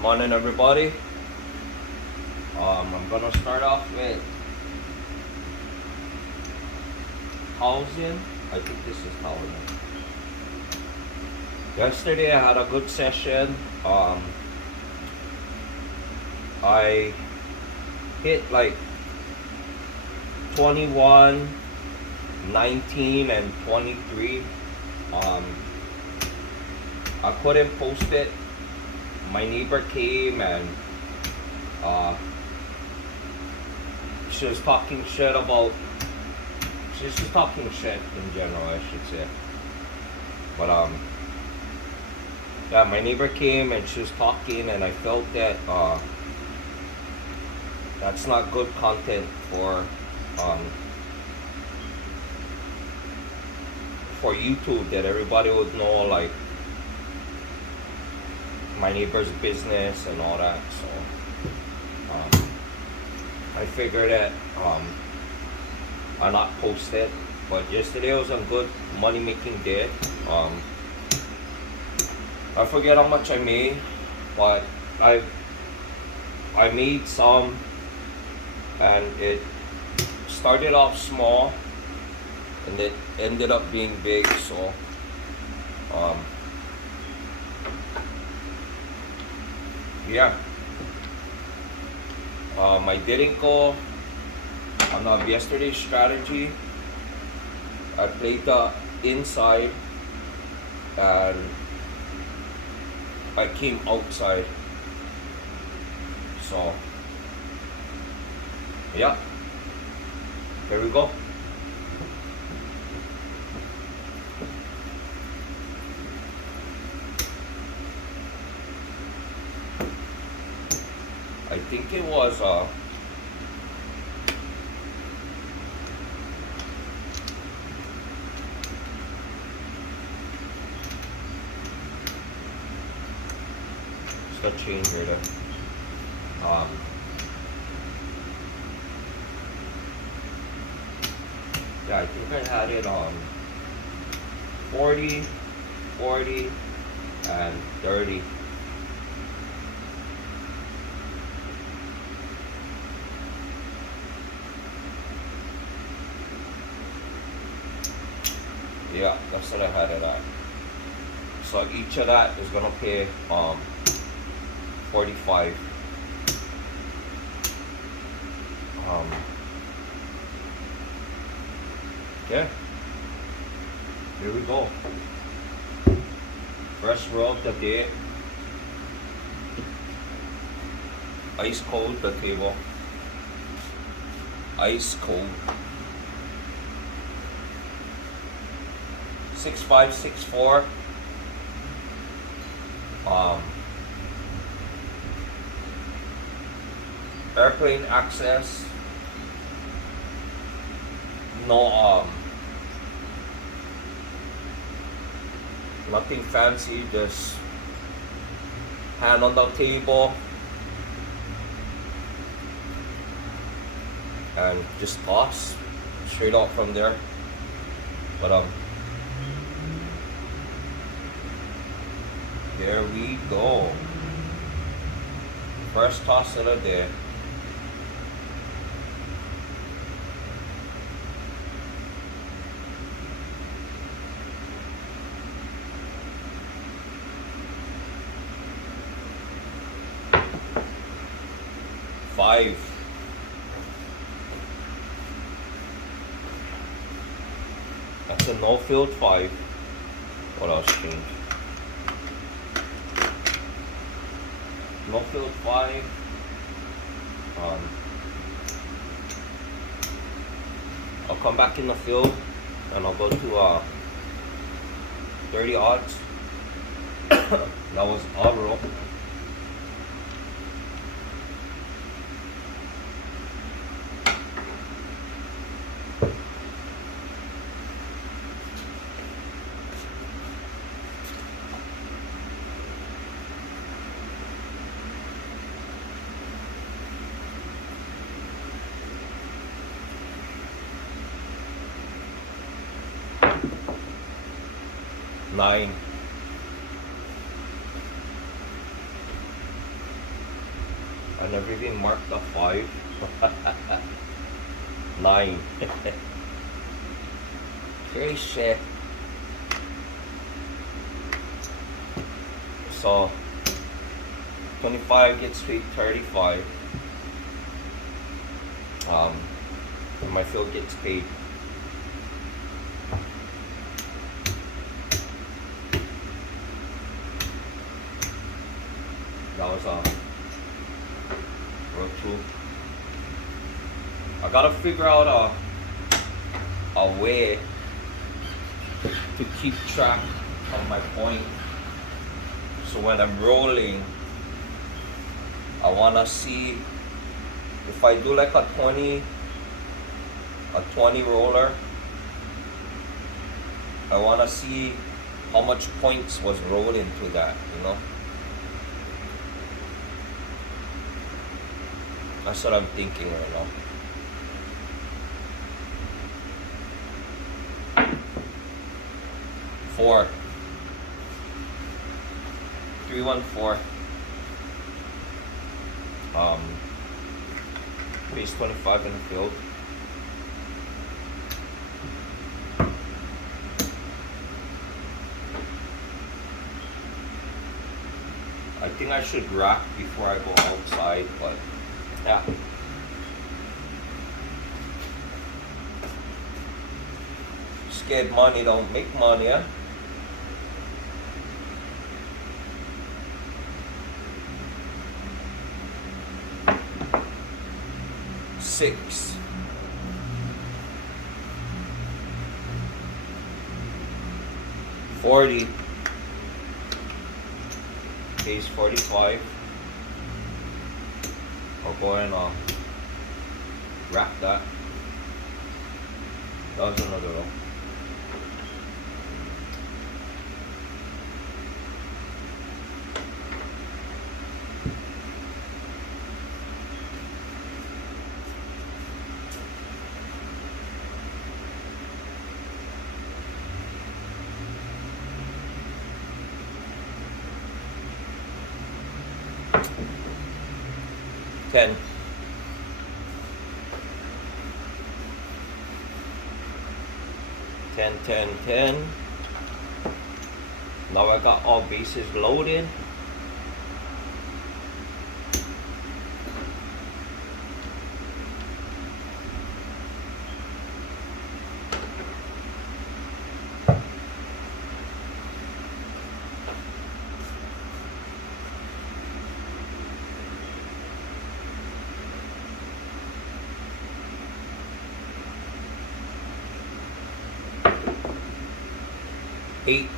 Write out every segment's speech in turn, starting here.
Morning, everybody. I'm gonna start off with housing. I think this is housing. Yesterday I had a good session. I hit like 21, 19, and 23. Um, I couldn't post it. My neighbor came and she was talking shit about. She's just talking shit in general, I should say. But yeah, my neighbor came and she was talking, and I felt that that's not good content um, for YouTube, that everybody would know like my neighbor's business and all that. So I figured that I'll not post it. But yesterday was a good money making day. I forget how much I made, but I made some, and it started off small and it ended up being big. So yeah, I didn't go on yesterday's strategy. I played the inside and I came outside. So yeah, there we go. I think it was just a change here then. Yeah, I think I had it on 40, 40, and 30. Yeah, that's what I had it at. So each of that is gonna pay 45. Yeah, here we go. First row of the day. Ice cold the table. Ice cold. 6564. Airplane access. No nothing fancy, just hand on the table and just toss straight out from there. But there we go. First toss of the day. Five. That's a no field 5. What else changed? No field 5. I'll come back in the field and I'll go to 30 odds. That was odd roll. Nine. I never even marked the 5. 9. Okay, shit. So 25 gets paid 35. And my field gets paid. That was row 2. I gotta figure out a way to keep track of my point. So when I'm rolling, I wanna see if I do like a 20 roller, I wanna see how much points was rolled into that, you know? That's what I'm thinking right now. Four. 314. Base 25 in the field. I think I should rack before I go outside, but yeah. Scared money don't make money, yeah? Six. $40. Pays 45. I'll go and wrap that. That was another row. $10. $10. Now I got all bases loaded. Eight.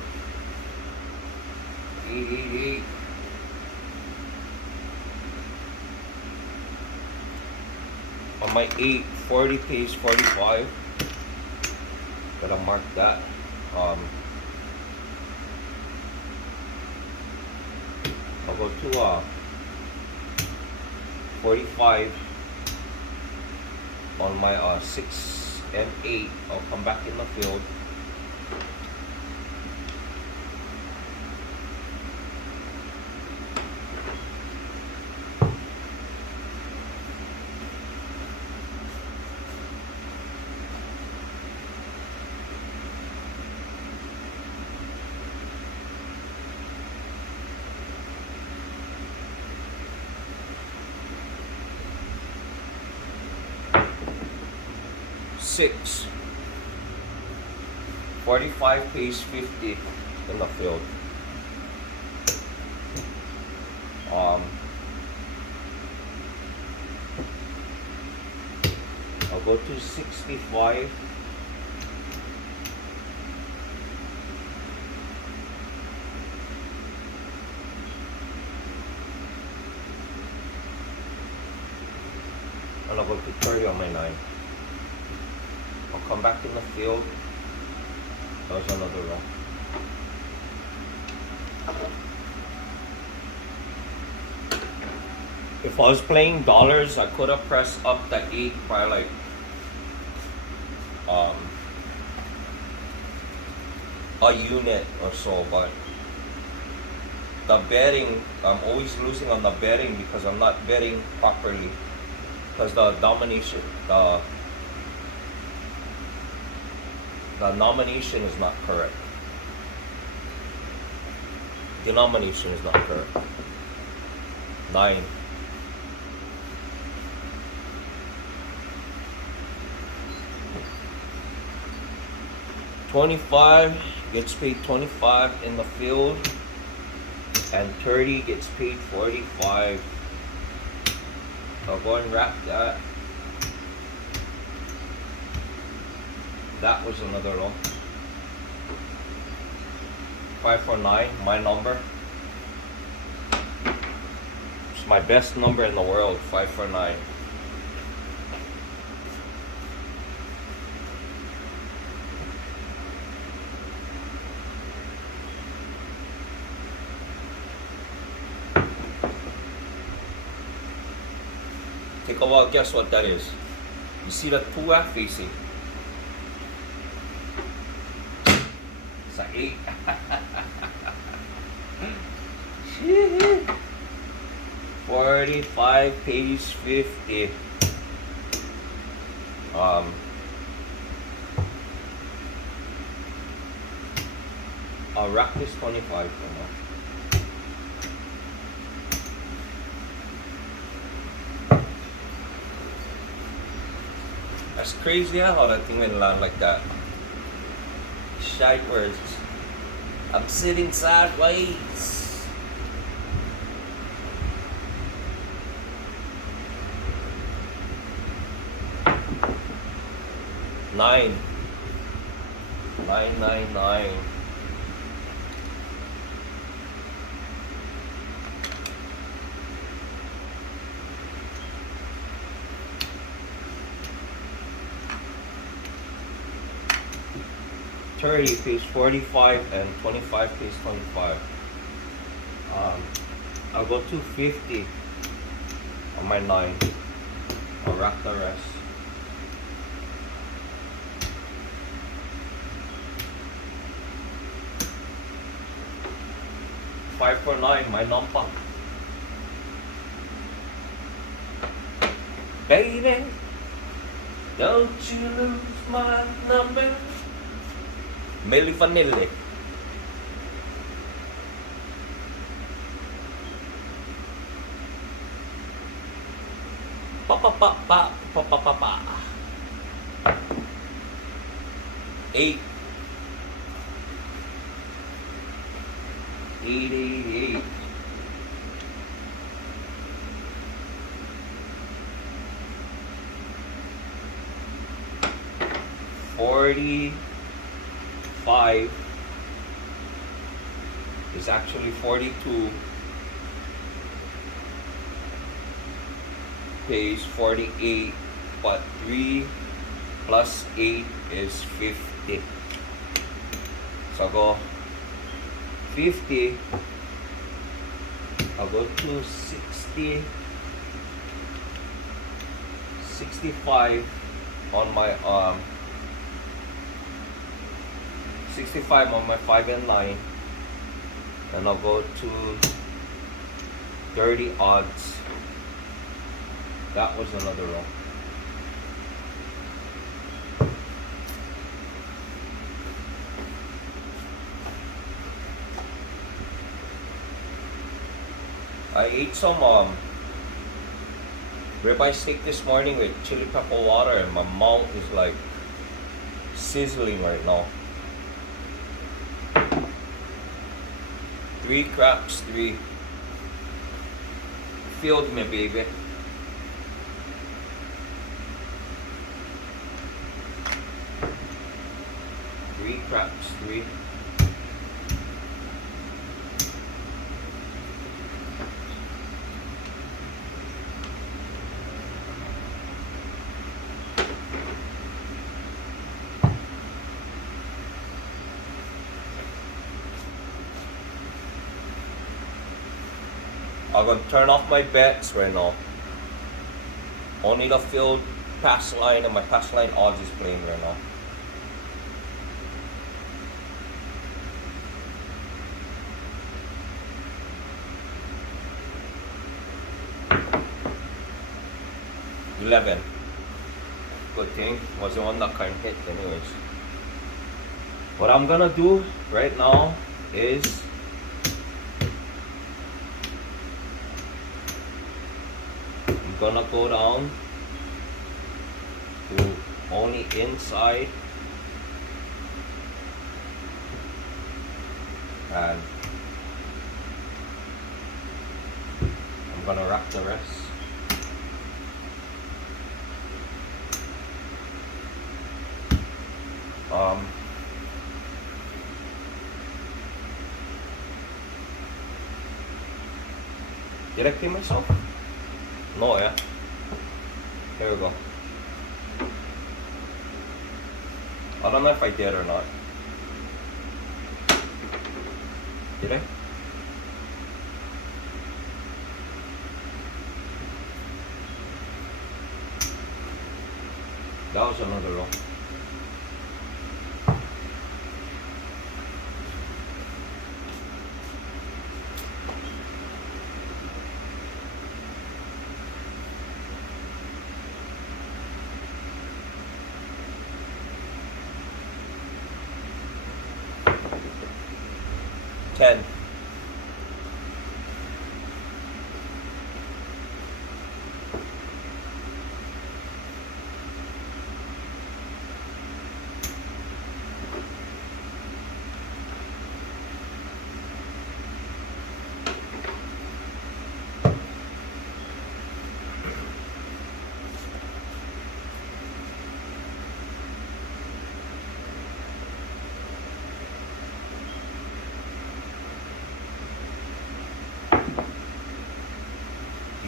On my 8, 40 pays 45. Gotta mark that. I'll go to 45 on my 6 and 8. I'll come back in the field. Six. 45 pays 50 in the field. I'll go to 65. And I'll go to 30 on my 9. I'll come back in the field. That was another row. If I was playing dollars, I could have pressed up the 8 by like a unit or so, but the betting, I'm always losing on the betting because I'm not betting properly. Because the domination, the nomination is not correct. Denomination is not correct. 9. $25 gets paid 25 in the field, and 30 gets paid 45. I'll go and wrap that. That was another low. 549, my number. It's my best number in the world, 549. Take a wild guess what that is. You see the 2F facing? It's an 8. 45 pays 50. I'll rack this 25 for now. That's crazy how that thing went land like that. Shite words. I'm sitting sideways. Nine. 999. $30 pays 45 and 25 pays 25. I'll go 250 on my 9. I'll rack the rest. Five for 9, my number. Baby, don't you lose my number. Milli Vanilli. Pa pa pa pa pa pa pa pa. 8. 888. $45 is actually 42. Pays 48, but 3 plus 8 is 50. So I'll go 50. I'll go to 60. 65 on my 65 on my 5 and 9, and I'll go to 30 odds. That was another row. I ate some ribeye steak this morning with chili pepper water, and my mouth is like sizzling right now. 3 craps, 3. Filled me, baby. Three craps, 3. I'm gonna turn off my bets right now. Only the field pass line and my pass line odds is playing right now. 11. Good thing. Was the one that kind of hit anyways. What I'm gonna do right now is I'm gonna go down to only inside and I'm gonna wrap the rest. Did I clean myself? No, yeah. There we go. I don't know if I did or not. Did I? That was another row. Ten.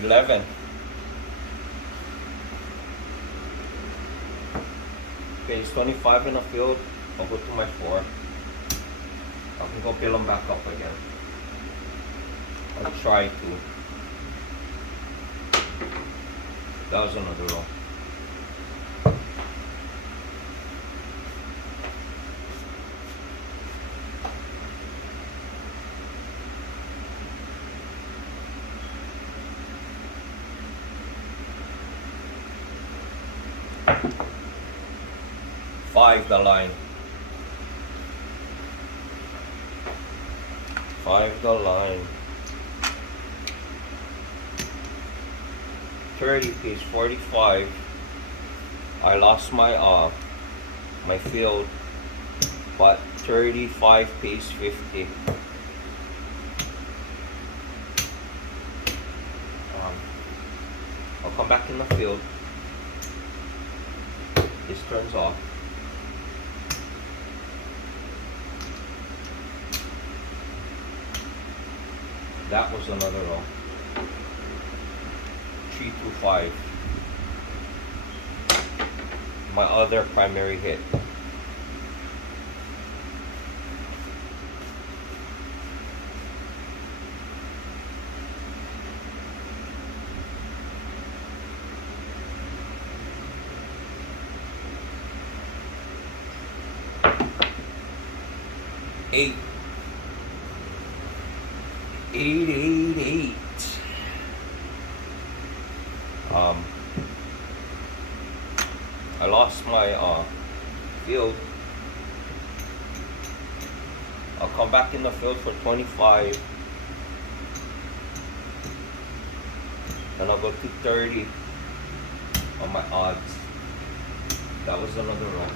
$11. Okay, it's 25 in the field. I'll go to my 4. I can go build them back up again. I'll try to. That was another row. Five the line. 5 the line. 30 piece 45. I lost my field, but 35 piece 50. I'll come back in the field. This turns off. That was another row. 3 to 5. My other primary hit. Eight. 888. I lost my field. I'll come back in the field for 25. Then I'll go to 30 on my odds. That was another row.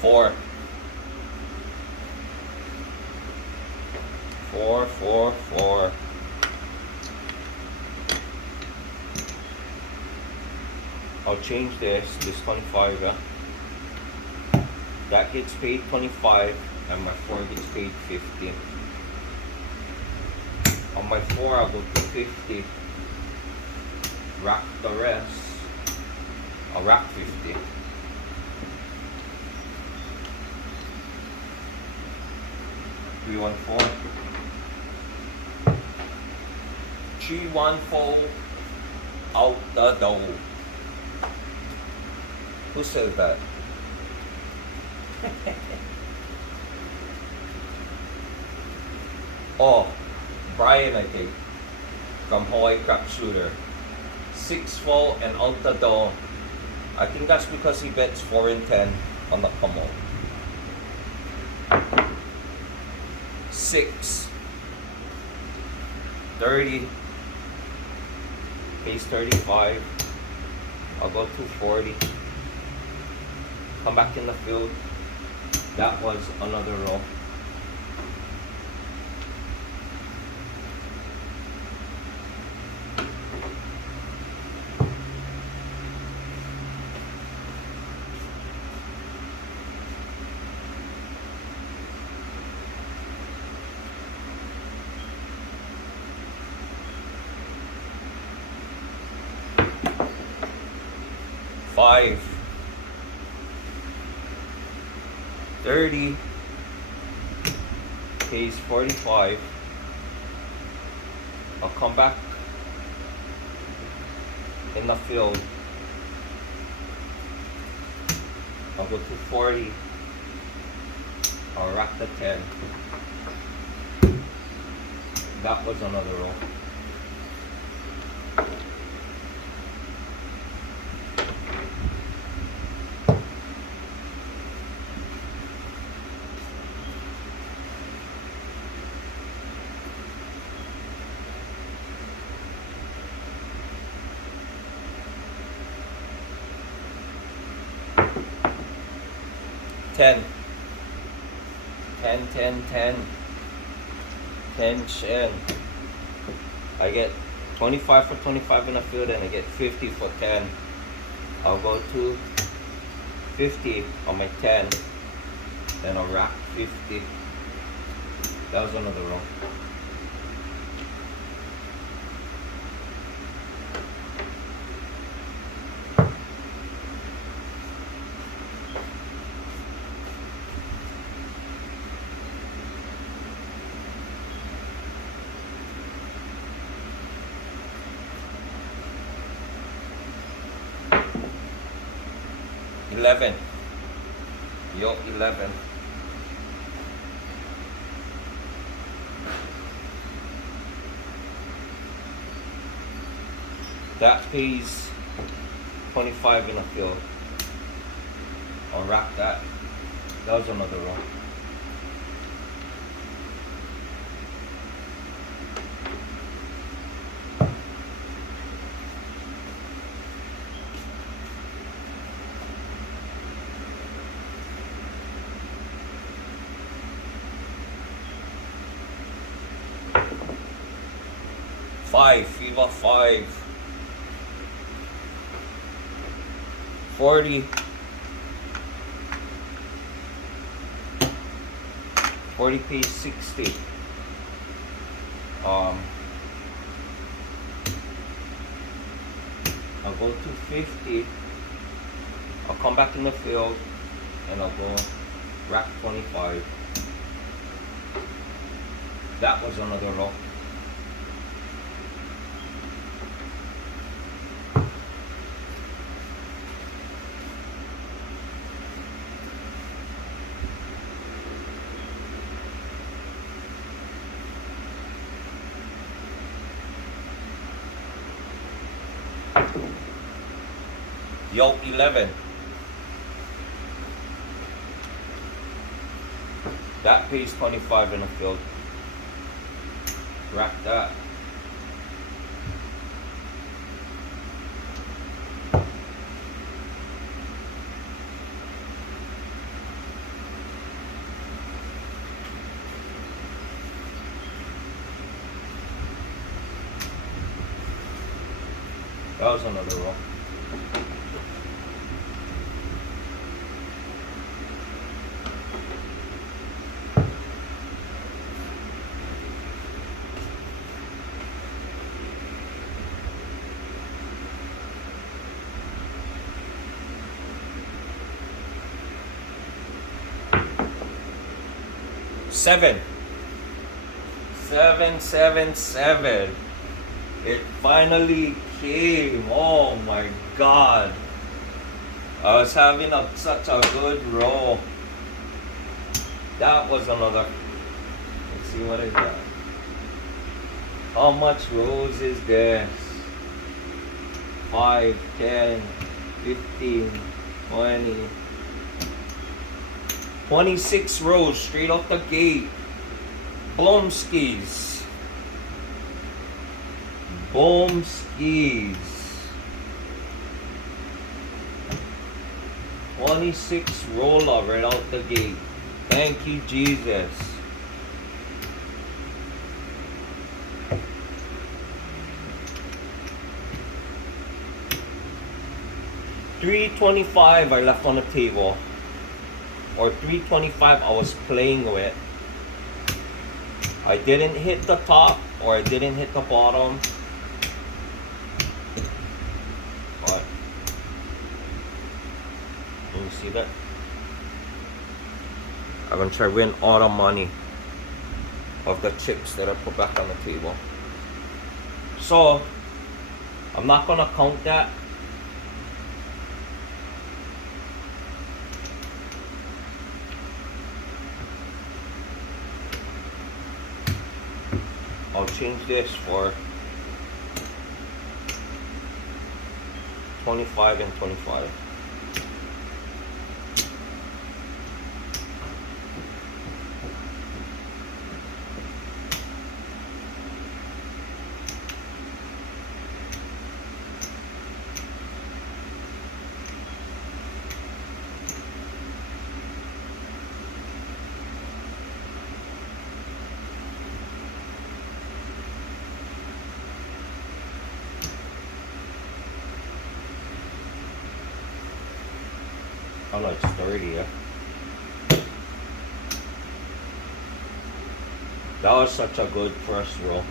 Four. 4, 4, 4. I'll change this 25, yeah? That gets paid 25 and my 4 gets paid 50. On my 4 I'll go to 50. Rack the rest. I'll rack 50. 314. 314 out the door. Who says that? Oh, Brian, I think, from Hawaii Crap Shooter. 6-4 and out the door. I think that's because he bets 4 and 10 on the come on. 6 30 Case 35. I'll go 240. Come back in the field. That was another roll. Five 30 Case 45. I'll come back in the field. I'll go 240. I'll rack the 10. That was another roll. Ten. 10. I get 25 for 25 in the field and I get 50 for 10. I'll go to 50 on my 10. Then I'll rack 50. That was another roll. $11. Yo, 11. That pays 25 in the field. I'll rack that. That was another roll. FIFA 5. 40. 40 pays 60. I'll go to 50. I'll come back in the field and I'll go rack 25. That was another roll. Yo, 11. That pays 25 in the field. Rack that. That was another roll. Seven. 777. It finally came. Oh my god. I was having such a good roll. That was another. Let's see what is that. How much rolls is this? 5, 10, 15, 20. 26 rows straight off the gate. Boomskis. Boomskis. 26 roller right out the gate. Thank you, Jesus. $325 I left on the table. Or $325 I was playing with. I didn't hit the top or I didn't hit the bottom. But you see that? I'm gonna try to win all the money of the chips that I put back on the table. So I'm not gonna count that. I'll change this for 25 and 25. Oh no, it's 30, yeah. That was such a good first roll.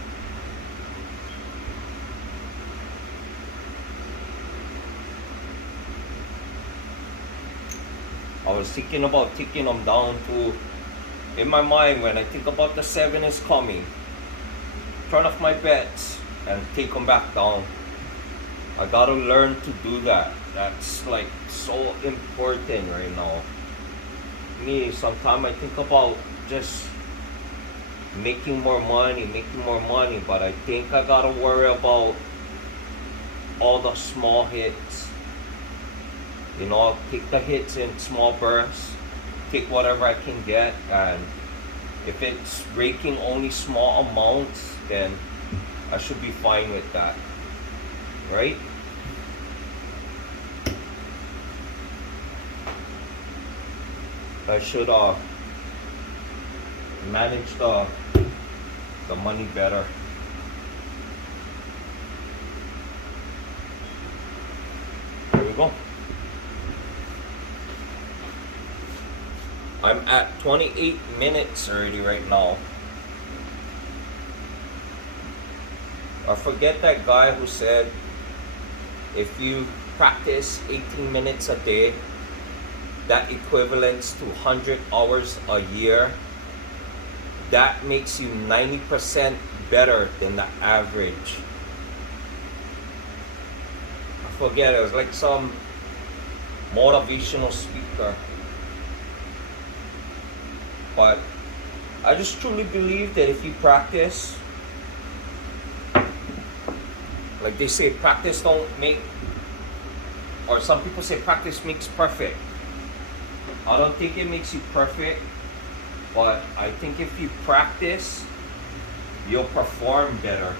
I was thinking about taking them down to, in my mind, when I think about the 7 is coming, turn off my bets and take them back down. I gotta learn to do that. That's like so important right now. Me, sometimes I think about just making more money, but I think I gotta worry about all the small hits. You know, take the hits in small bursts, take whatever I can get, and if it's raking only small amounts, then I should be fine with that, right? I should manage the money better. There we go. I'm at 28 minutes already right now. I forget that guy who said if you practice 18 minutes a day, that equivalents to 100 hours a year. That makes you 90% better than the average. I forget, it was like some motivational speaker. But I just truly believe that if you practice, like they say, practice don't make, or some people say practice makes perfect. I don't think it makes you perfect, but I think if you practice, you'll perform better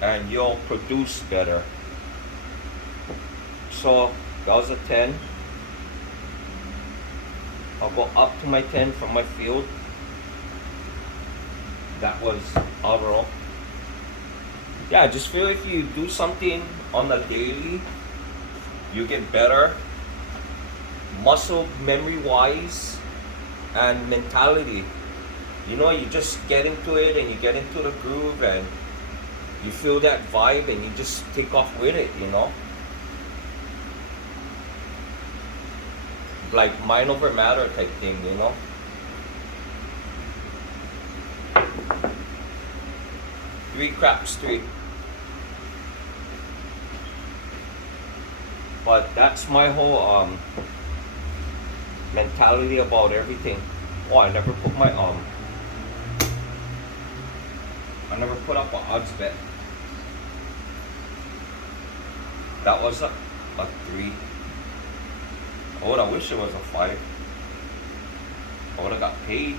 and you'll produce better. So that was a 10. I'll go up to my 10 from my field. That was overall. Yeah, I just feel if you do something on the daily, you get better. Muscle memory wise and mentality. You know, you just get into it and you get into the groove and you feel that vibe and you just take off with it, you know. Like mind over matter type thing, you know. 3 craps straight. But that's my whole mentality about everything. Oh, I never put my I never put up an odds bet. That was a 3. Oh, I wish it was a 5. I would have got paid.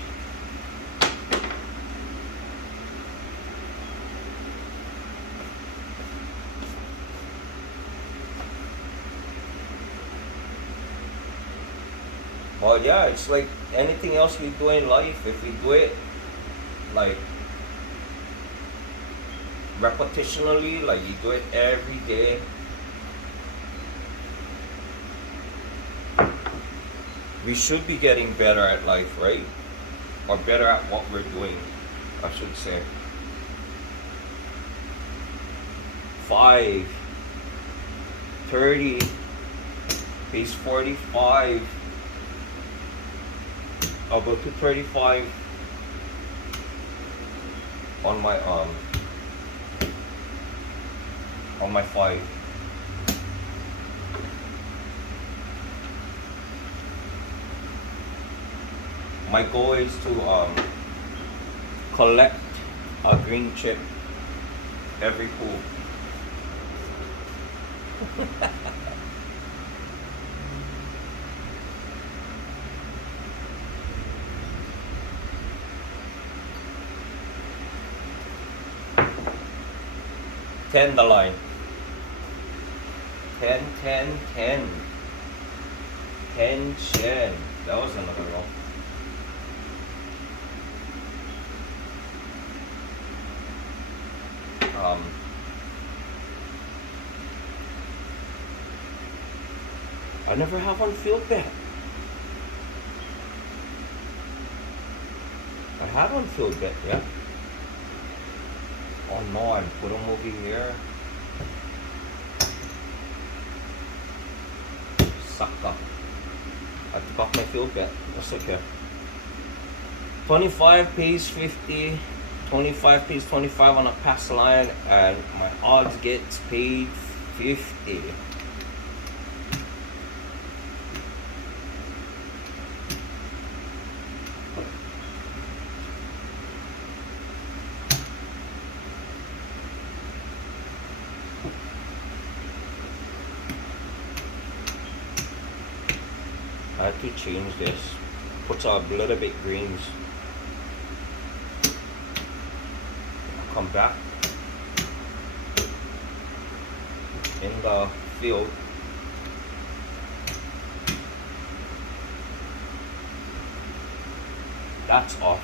But yeah, it's like anything else we do in life. If we do it like repetitionally, like you do it every day, we should be getting better at life, right? Or better at what we're doing, I should say. 5, 30, base 45. I'll go to 35 on my 5. My goal is to collect a green chip every pool. Ten the line. 10, 10, 10. 10, 10. That was another roll. I never have on field bet. I had on field bet, yeah. Oh no, I put them over here. Sucker. I took off my field bet. That's okay. 25 pays 50. 25 pays 25 on a pass line, and my odds gets paid 50. I had to change this. Put a little bit greens. Come back in the field. That's off.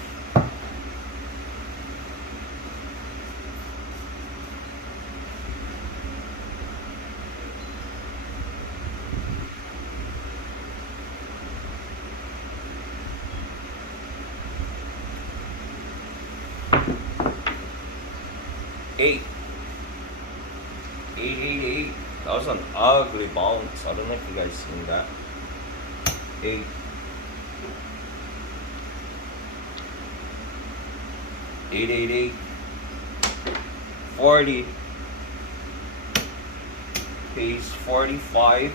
Eight. 8. That was an ugly bounce. I don't know if you guys seen that. 8. 8. 40. Pays 45.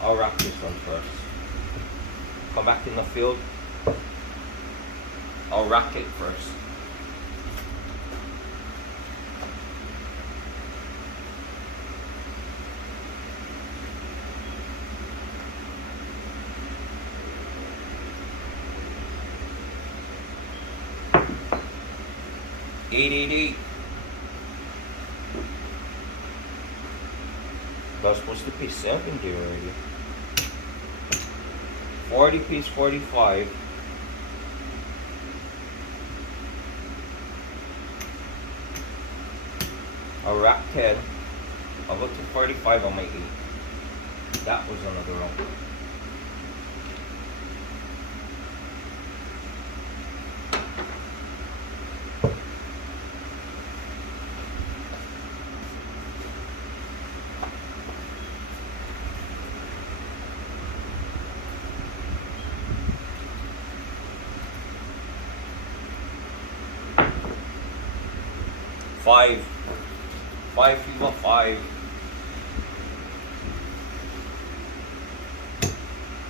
I'll wrap this one first. Come back in the field. I'll rack it first. $8.88. I was supposed to pay 70 already. 40 piece 45. I'll rack 10. I'll go to 45 on my 8. That was another round. 5. 5 FIFA 5.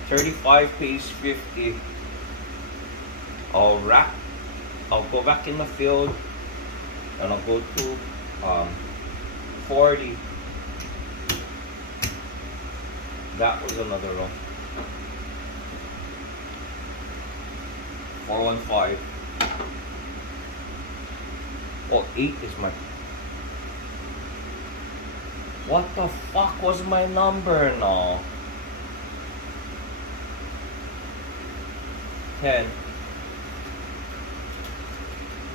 35 pays 50. I'll go back in the field and I'll go to 40. That was another row. 415. Oh, 8 is my... What the fuck was my number now? 10.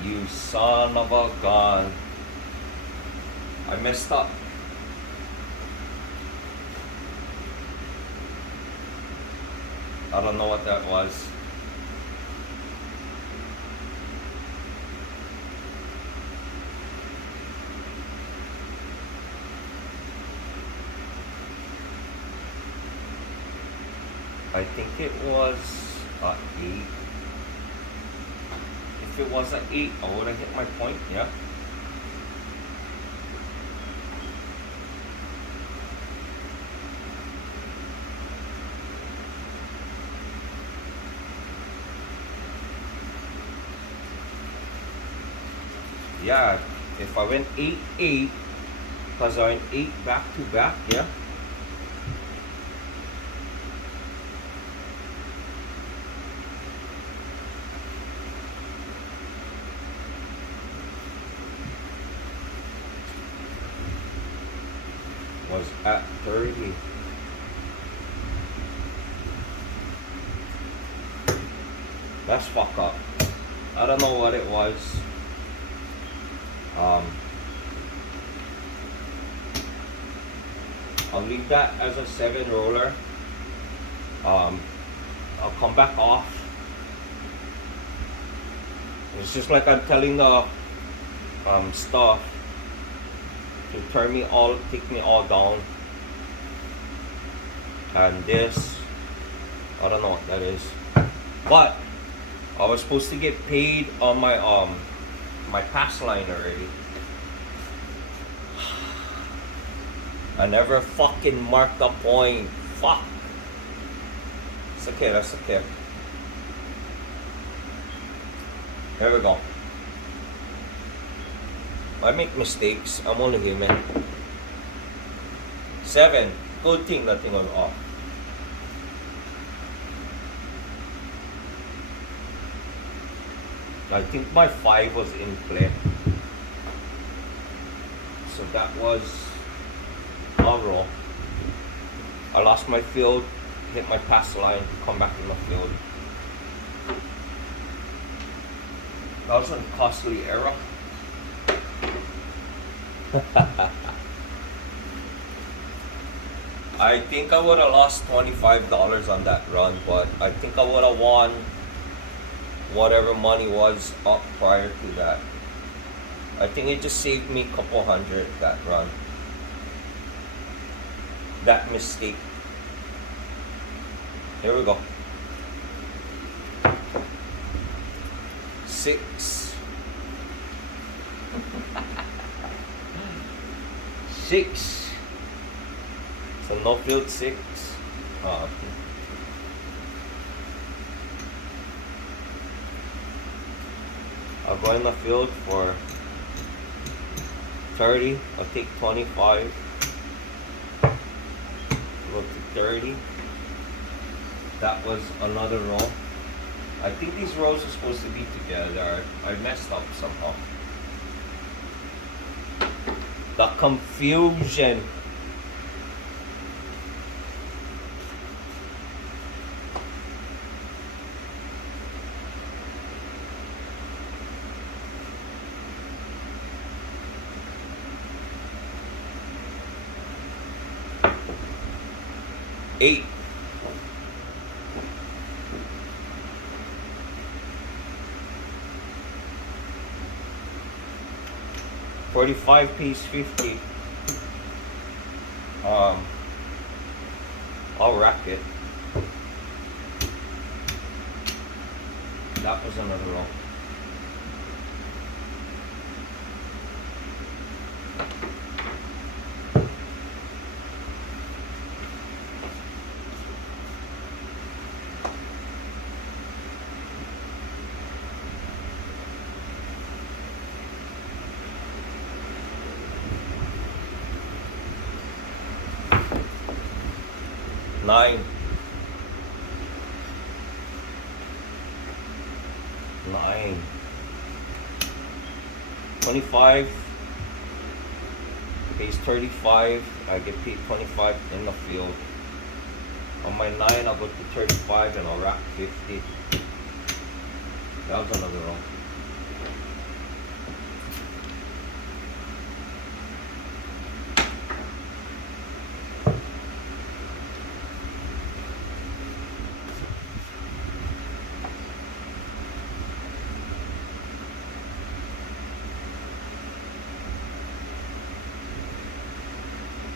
You son of a gun. I messed up. I don't know what that was. I think it was 8. If it was an 8, I would have hit my point, yeah. Yeah, if I went 8-8, because I went 8 back to back, yeah. Was at 30. That's fuck up. I don't know what it was. I'll leave that as a 7 roller. I'll come back off. It's just like I'm telling the stuff to turn me all, take me all down. And this, I don't know what that is. But I was supposed to get paid on my my pass line already. I never fucking marked the point. Fuck. It's okay, that's okay. Here we go. I make mistakes. I'm only human. 7. Good thing nothing was off. I think my 5 was in play. So that was a roll. I lost my field, hit my pass line, come back in the field. That was a costly error. I think I would have lost $25 on that run, but I think I would have won whatever money was up prior to that. I think it just saved me a couple hundred that run. That mistake. Here we go. 6. 6. So no field 6. Okay. I'll go in the field for 30. I'll take 25. Go to 30. That was another row. I think these rows are supposed to be together. I messed up somehow. The confusion. Eight. $45 piece 50. I'll rack it. That was another roll. 9. 9. 25 pays 35. I get paid 25 in the field. On my 9, I'll go to 35 and I'll rack 50. That was another roll.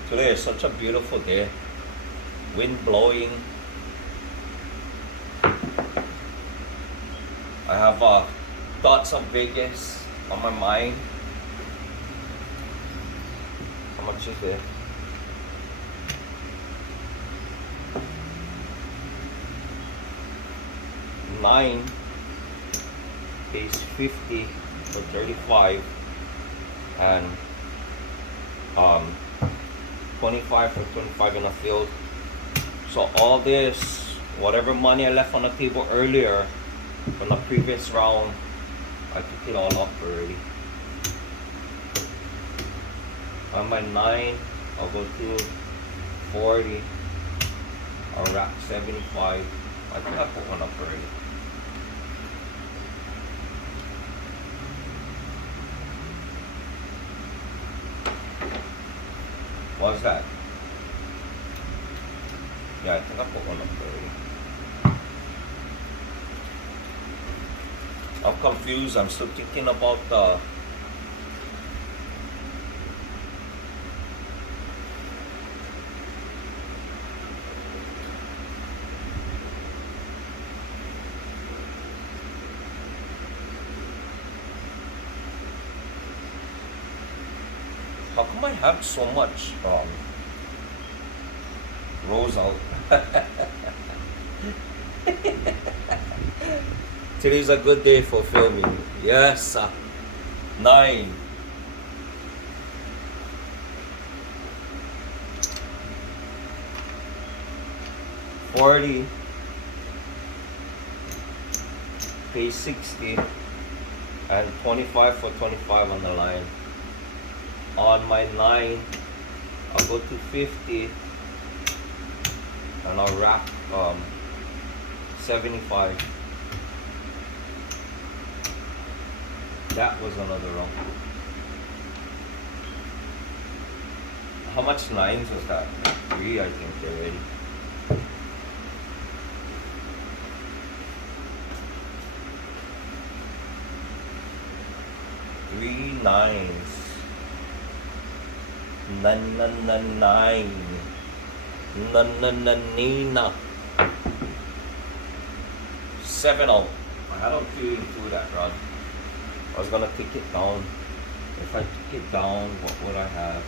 Today is such a beautiful day. Wind blowing. I have thoughts of Vegas on my mind. How much is it? Nine pays 50 for 35 and 25 for 25 in the field. So all this, whatever money I left on the table earlier from the previous round, I took it all up already. On my 9, I'll go to 40. I'll rack 75. I think I put one up already. What's that? Yeah, I think I put one up already. I'm confused. I'm still thinking about the how come I have so much rolls out? Today's a good day for filming. Yes. 9. 40. Pay 60. And 25 for 25 on the line. On my 9, I'll go to 50 and I'll rack 75. That was another round. How much 9s was that? 3, I think already. Three 9s. 9. Nina. 7 out. I had a feeling through that run. I was gonna take it down. If I took it down, what would I have?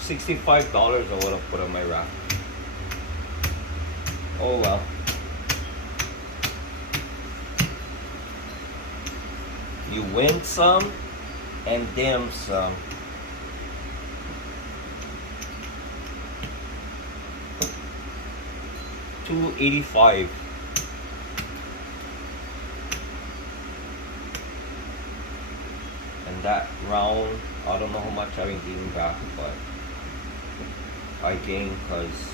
$65 I would have put on my rack. Oh well. You win some and dim some. $285. And that round, I don't know how much I gained back, but I gained because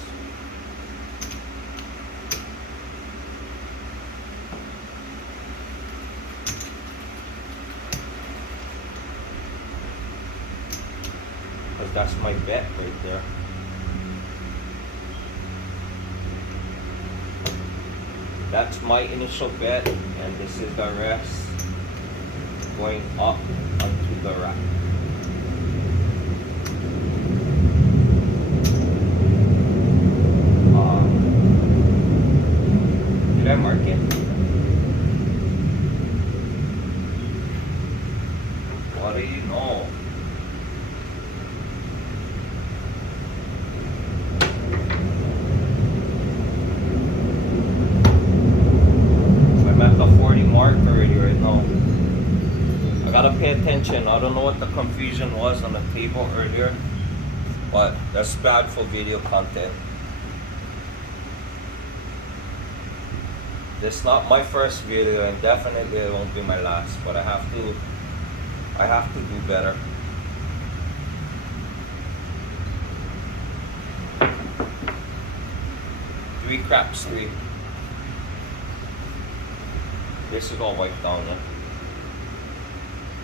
that's my bet right there. That's my initial bet, and this is the rest going up onto the rack. Did I mark it? What do you know? I'm at the 40 mark already right now. I gotta pay attention. I don't know what the confusion was on the table earlier, but that's bad for video content. This is not my first video, and definitely it won't be my last, but I have to do better. Three craps, three. This is all wiped down, yeah?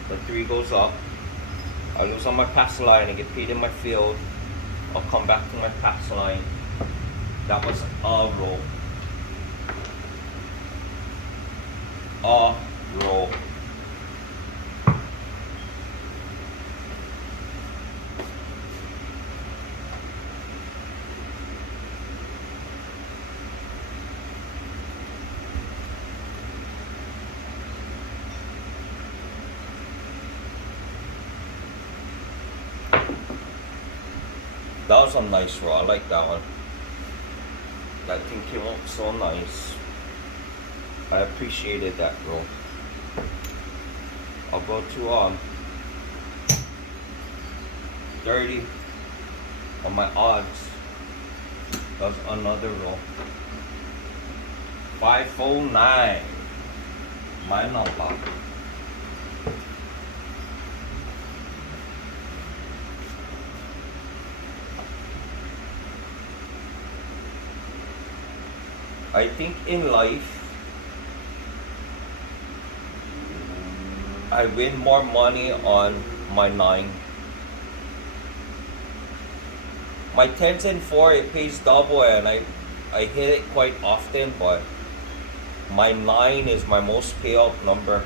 The three goes up. I lose on my pass line and get paid in my field. I'll come back to my pass line. That was a roll. A roll. That was a nice roll. I like that one. That thing came out so nice. I appreciated that roll. I'll go to 30 on my odds. That's another roll. 509. My number. I think in life, I win more money on my 9. My 10s and 4, it pays double, and I hit it quite often, but my 9 is my most payout number.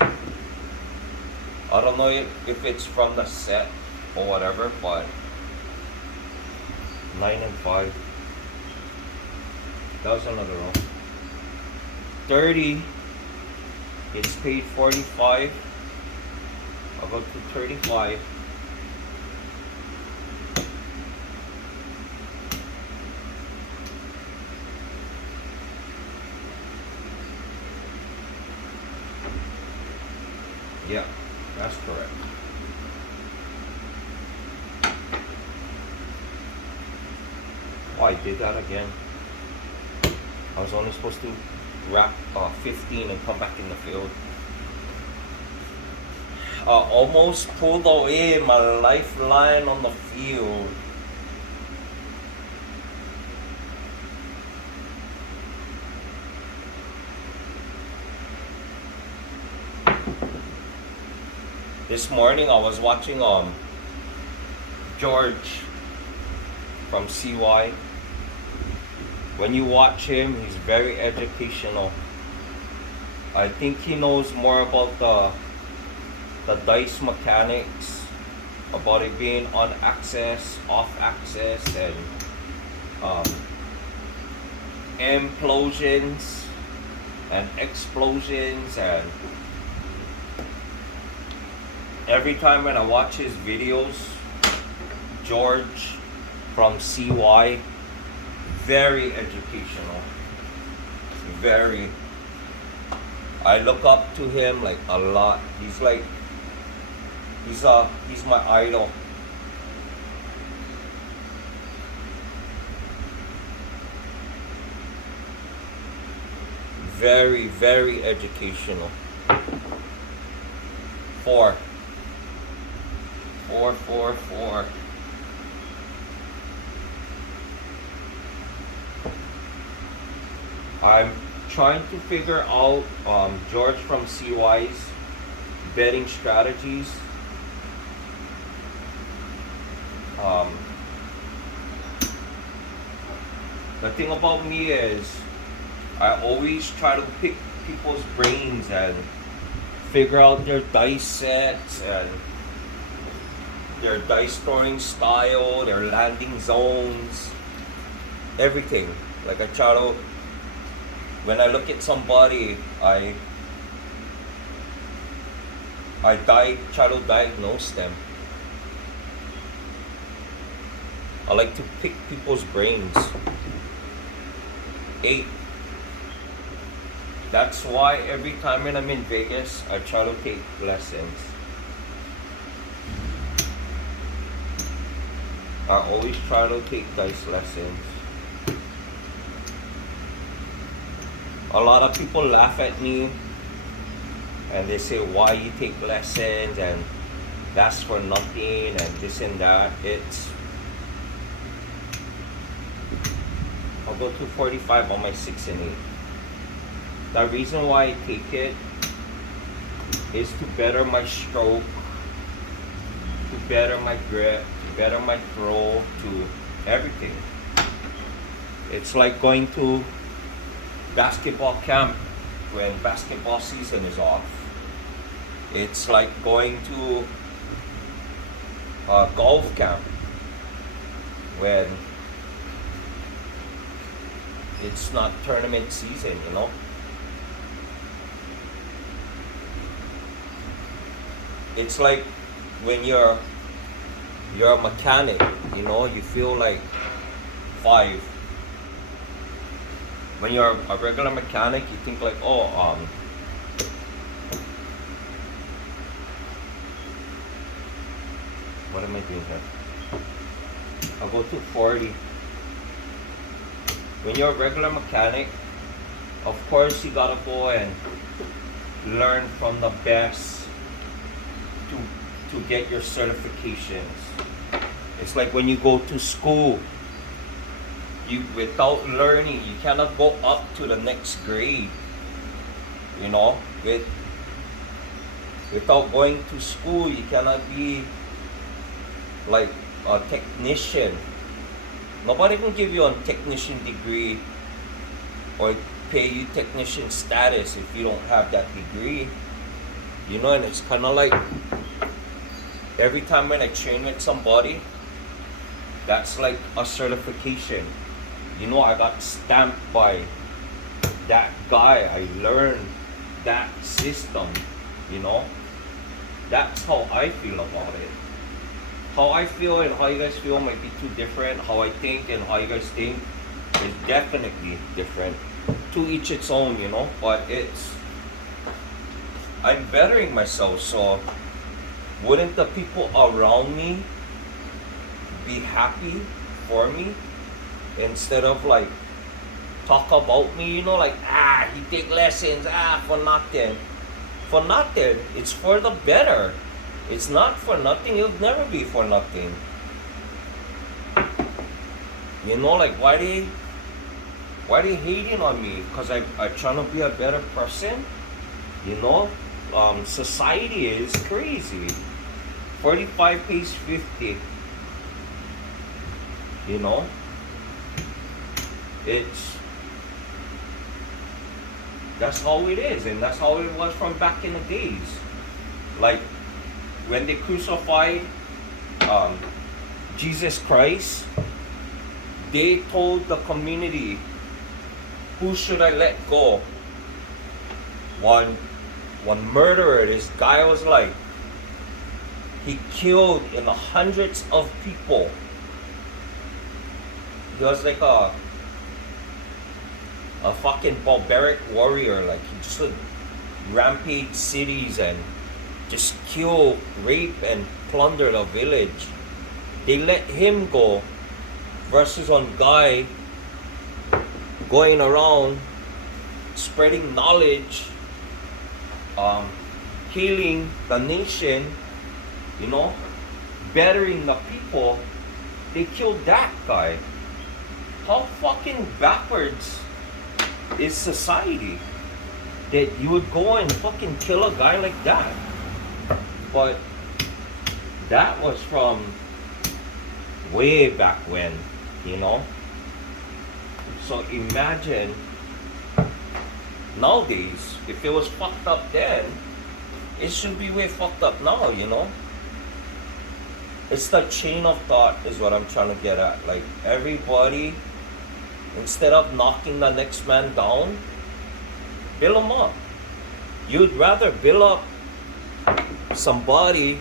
I don't know if it's from the set or whatever, but 9 and 5. That was another roll. 30. It's paid 45. I'll go to 35. Yeah, that's correct. Oh, I did that again. I was only supposed to wrap 15 and come back in the field. Almost pulled away my lifeline on the field. This morning I was watching George from CY. When you watch him, he's very educational. I think he knows more about the dice mechanics, about it being on axis, off axis, and implosions and explosions. And every time when I watch his videos, George from CY, very educational, very. I look up to him like a lot. He's like, he's my idol. Very, very educational. 4. 4, 4, 4. I'm trying to figure out George from CY's betting strategies. The thing about me is I always try to pick people's brains and figure out their dice sets and their dice throwing style, their landing zones, everything. Like I try to, when I look at somebody, I try to diagnose them. I like to pick people's brains. 8. That's why every time when I'm in Vegas, I try to take lessons. I always try to take those lessons. A lot of people laugh at me and they say, why you take lessons and that's for nothing and this and that. I'll go 245 on my 6 and 8. The reason why I take it is to better my stroke, to better my grip, to better my throw, to everything. It's like going to basketball camp when basketball season is off. It's like going to golf camp when it's not tournament season, you know. It's like when you're a mechanic, you know, you feel like 5. When you're a regular mechanic, you think like, oh, what am I doing here? I'll go to 40. When you're a regular mechanic, of course you gotta go and learn from the best to get your certifications. It's like when you go to school, without learning, you cannot go up to the next grade. You know, without going to school, you cannot be like a technician. Nobody can give you a technician degree or pay you technician status if you don't have that degree. You know, and it's kind of like every time when I train with somebody, that's like a certification. You know, I got stamped by that guy. I learned that system, you know. That's how I feel about it. How I feel and how you guys feel might be too different. How I think and how you guys think is definitely different. To each its own, you know. But I'm bettering myself, so wouldn't the people around me be happy for me? Instead of like talk about me, you know, like, he take lessons, for nothing. For nothing. It's for the better. It's not for nothing. It'll never be for nothing. You know, like, why they hating on me? Because I'm trying to be a better person. You know, society is crazy. 45 pays 50. You know, that's how it is, and that's how it was from back in the days. Like when they crucified Jesus Christ, they told the community, who should I let go? One murderer. This guy was like, he killed in the hundreds of people. He was like a fucking barbaric warrior. Like, he just would rampage cities and just kill, rape, and plunder the village. They let him go versus one guy going around spreading knowledge, healing the nation, you know, bettering the people. They killed that guy. How fucking backwards is society that you would go and fucking kill a guy like that? But that was from way back when, you know. So imagine nowadays, if it was fucked up then, it should be way fucked up now, you know. It's the chain of thought is what I'm trying to get at. Like, everybody, instead of knocking the next man down, build him up. You'd rather build up somebody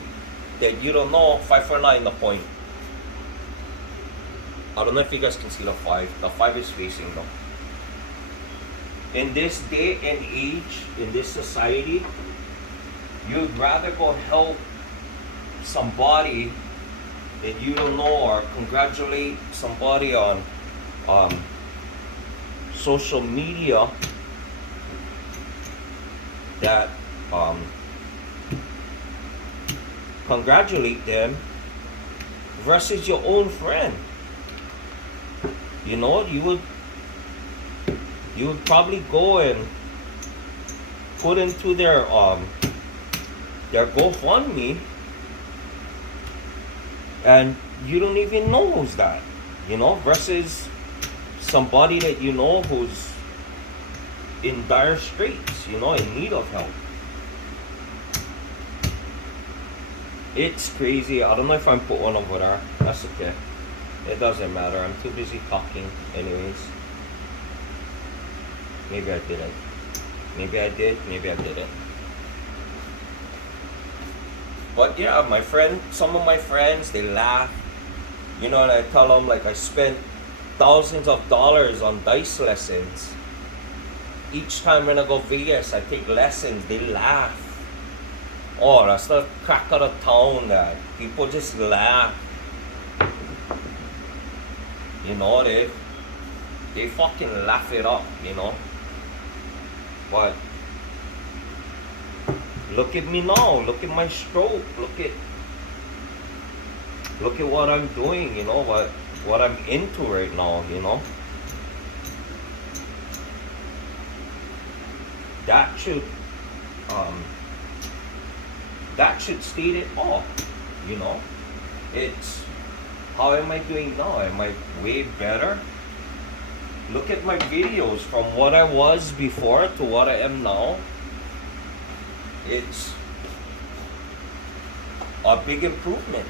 that you don't know 5 for 9 the point. I don't know if you guys can see the 5. The 5 is facing though. in this day and age, in this society, you'd rather go help somebody that you don't know or congratulate somebody on social media that congratulate them versus your own friend. You know, you would probably go and put into their GoFundMe, and you don't even know who's that, you know, versus somebody that you know who's in dire straits, you know, in need of help. It's crazy. I don't know if I'm put one over there. That's okay. It doesn't matter. I'm too busy talking anyways. Maybe I didn't. Maybe I did. Maybe I didn't. But yeah, some of my friends, they laugh. You know, and I tell them, like, I spent thousands of dollars on dice lessons. Each time when I go Vegas, I take lessons. They laugh. Oh, that's the crack of the town, that people just laugh. You know, they fucking laugh it up, you know. But look at me now. Look at my stroke. Look at what I'm doing, you know, what I'm into right now, you know. That should state it all, you know. It's, how am I doing now? Am I way better? Look at my videos from what I was before to what I am now. It's a big improvement.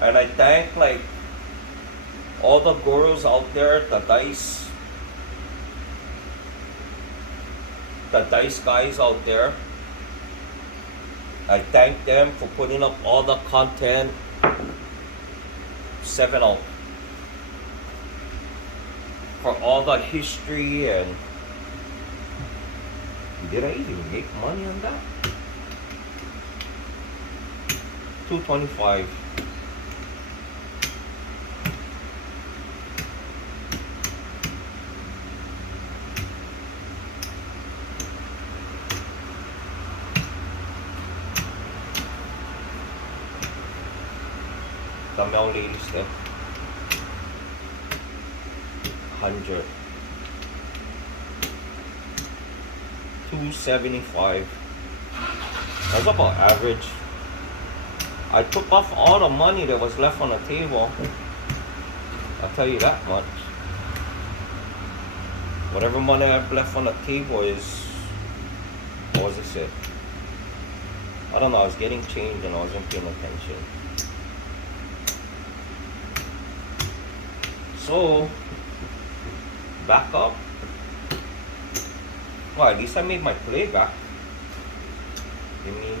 And I thank, like, all the gurus out there, the dice guys out there. I thank them for putting up all the content. 7-0. For all the history. And did I even make money on that? $225. The Mel Lady Step. 100. 275. That's about average. I took off all the money that was left on the table. I'll tell you that much. Whatever money I have left on the table is, what was it say? I don't know, I was getting change and I wasn't paying attention. So, back up. Well, at least I made my play back. Give me,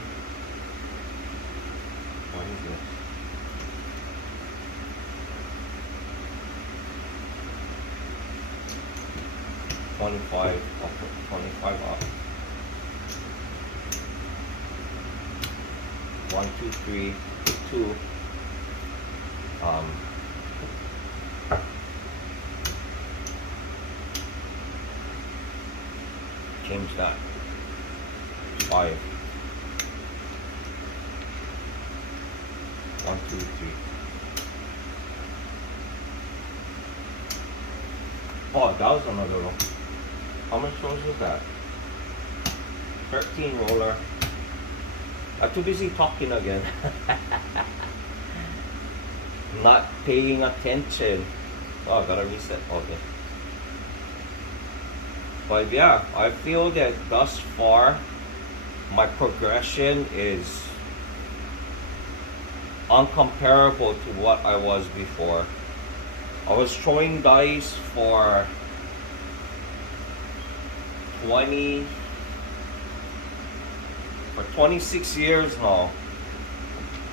what is this? $25 up, $25 up. 1, 2, 3, 2. Change that. 5. 1, 2, 3. Oh, that was another roll. How much rolls was that? 13 roller. I'm too busy talking again. Not paying attention. Oh, I gotta reset. Okay. But yeah, I feel that thus far, my progression is uncomparable to what I was before. I was throwing dice for 26 years now.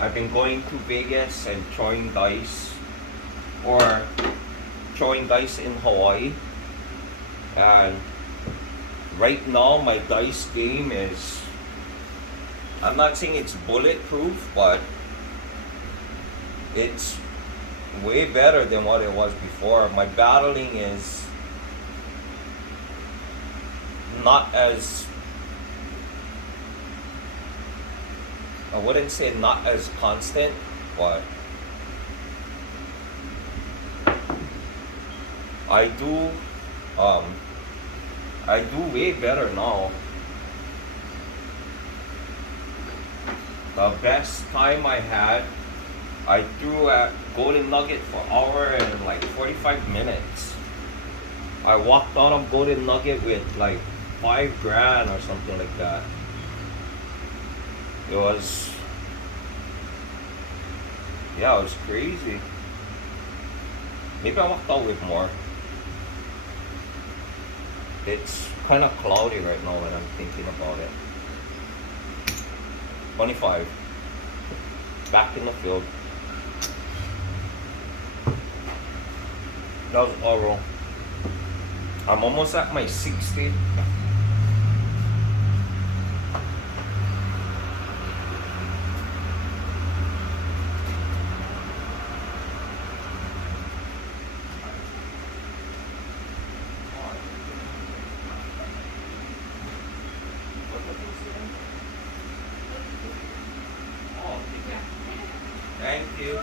I've been going to Vegas and throwing dice, or throwing dice in Hawaii. And right now, my dice game is, I'm not saying it's bulletproof, but it's way better than what it was before. My battling is not as, I wouldn't say not as constant, but I do way better now. The best time I had, I threw at Golden Nugget for an hour and like 45 minutes. I walked out of Golden Nugget with like $5,000 or something like that. It was, yeah, it was crazy. Maybe I walked out with more. It's kind of cloudy right now when I'm thinking about it. 25. Back in the field. That was oral. I'm almost at my 60. Thank you.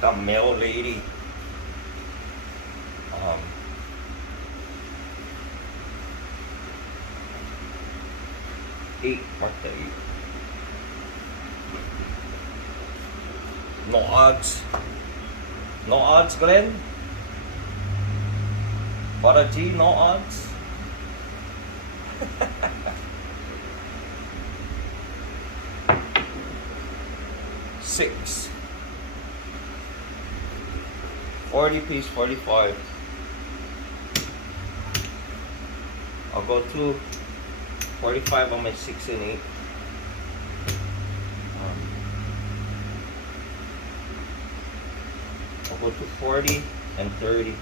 The mail lady. 8 birthday. No odds. No odds, Glenn? Para G, no odds? Six. 40 piece, 45. I'll go to 45 on my 6 and 8. I'll go to 40 and 30.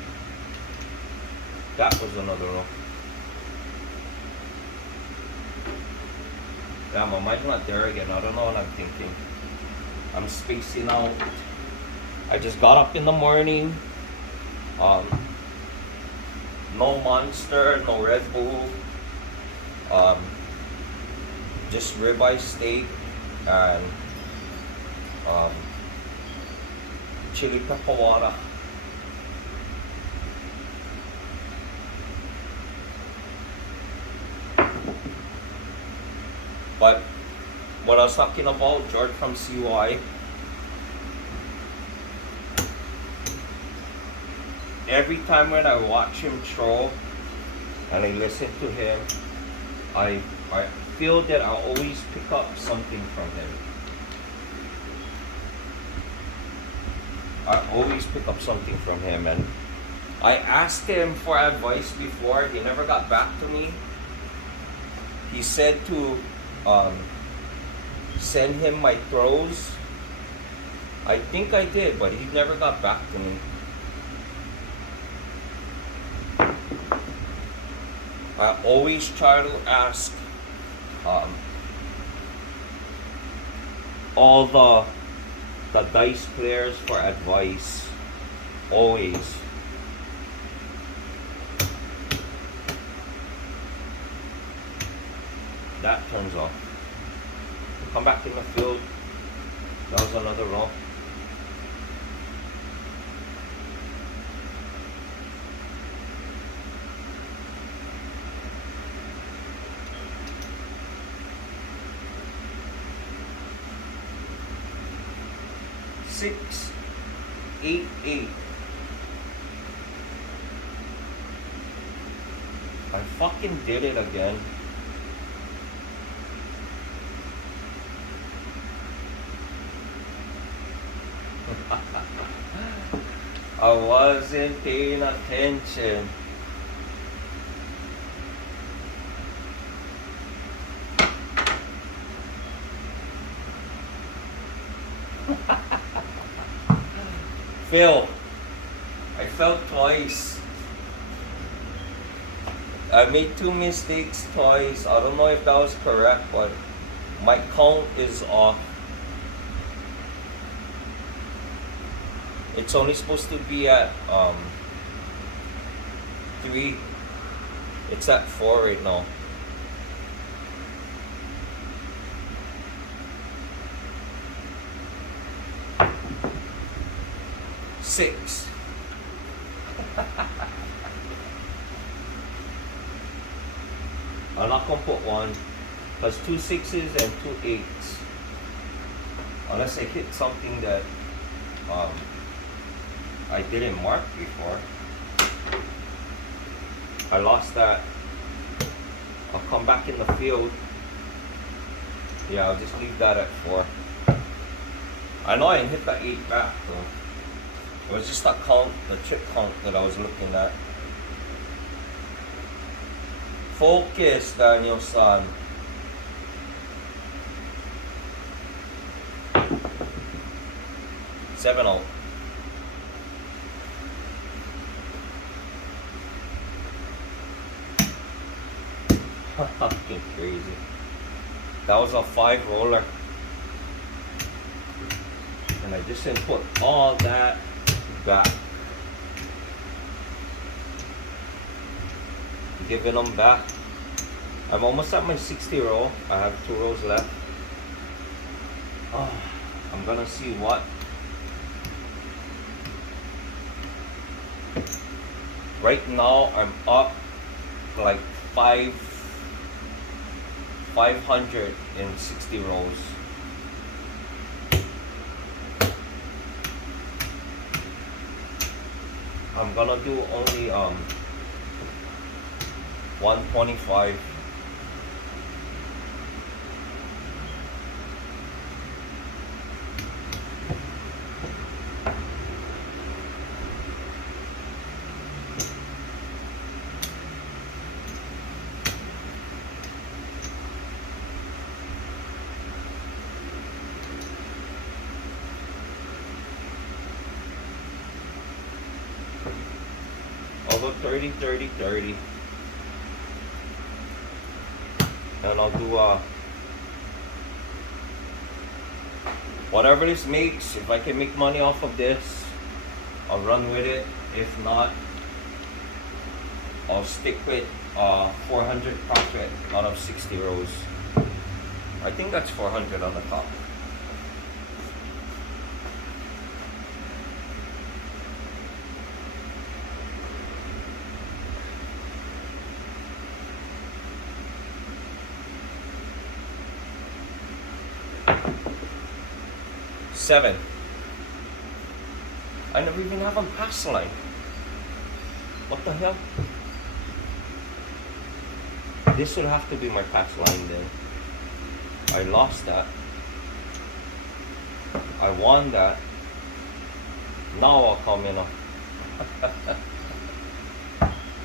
That was another row. Damn, my mind's not there again. I don't know what I'm thinking. I'm spacing out. I just got up in the morning. No Monster, no Red Bull. Just ribeye steak and chili pepper water. But what I was talking about, George from CY, every time when I watch him throw and I listen to him, I feel that I always pick up something from him. I always pick up something from him, and I asked him for advice before. He never got back to me. He said to send him my throws. I think I did, but he never got back to me. I always try to ask all the dice players for advice. Always. That turns off. Come back in the field. That was another row. Six, 8, 8. I fucking did it again. I wasn't paying attention. Phil, I fell twice. I made two mistakes twice. I don't know if that was correct, but my count is off. It's only supposed to be at 3. It's at 4 right now. Six. I'm not gonna put 1, plus 2 6s and 2 8s. Unless I hit something that I didn't mark before. I lost that. I'll come back in the field. Yeah, I'll just leave that at 4. I know I hit the 8 back though. It was just that count, the chip count that I was looking at. Focus, Daniel-san. Seven out. Fucking crazy. That was a 5 roller. And I just didn't put all that back. Giving them back. I'm almost at my 60 row. I have 2 rows left. Oh, I'm gonna see what. Right now I'm up like 560 rows. I'm gonna do only 125. I'll go 30, 30, 30. And I'll do whatever this makes. If I can make money off of this, I'll run with it. If not, I'll stick with 400 profit out of 60 rows. I think that's 400 on the top. Seven. I never even have a pass line. What the hell? This will have to be my pass line then. I lost that. I won that. Now I'll come in.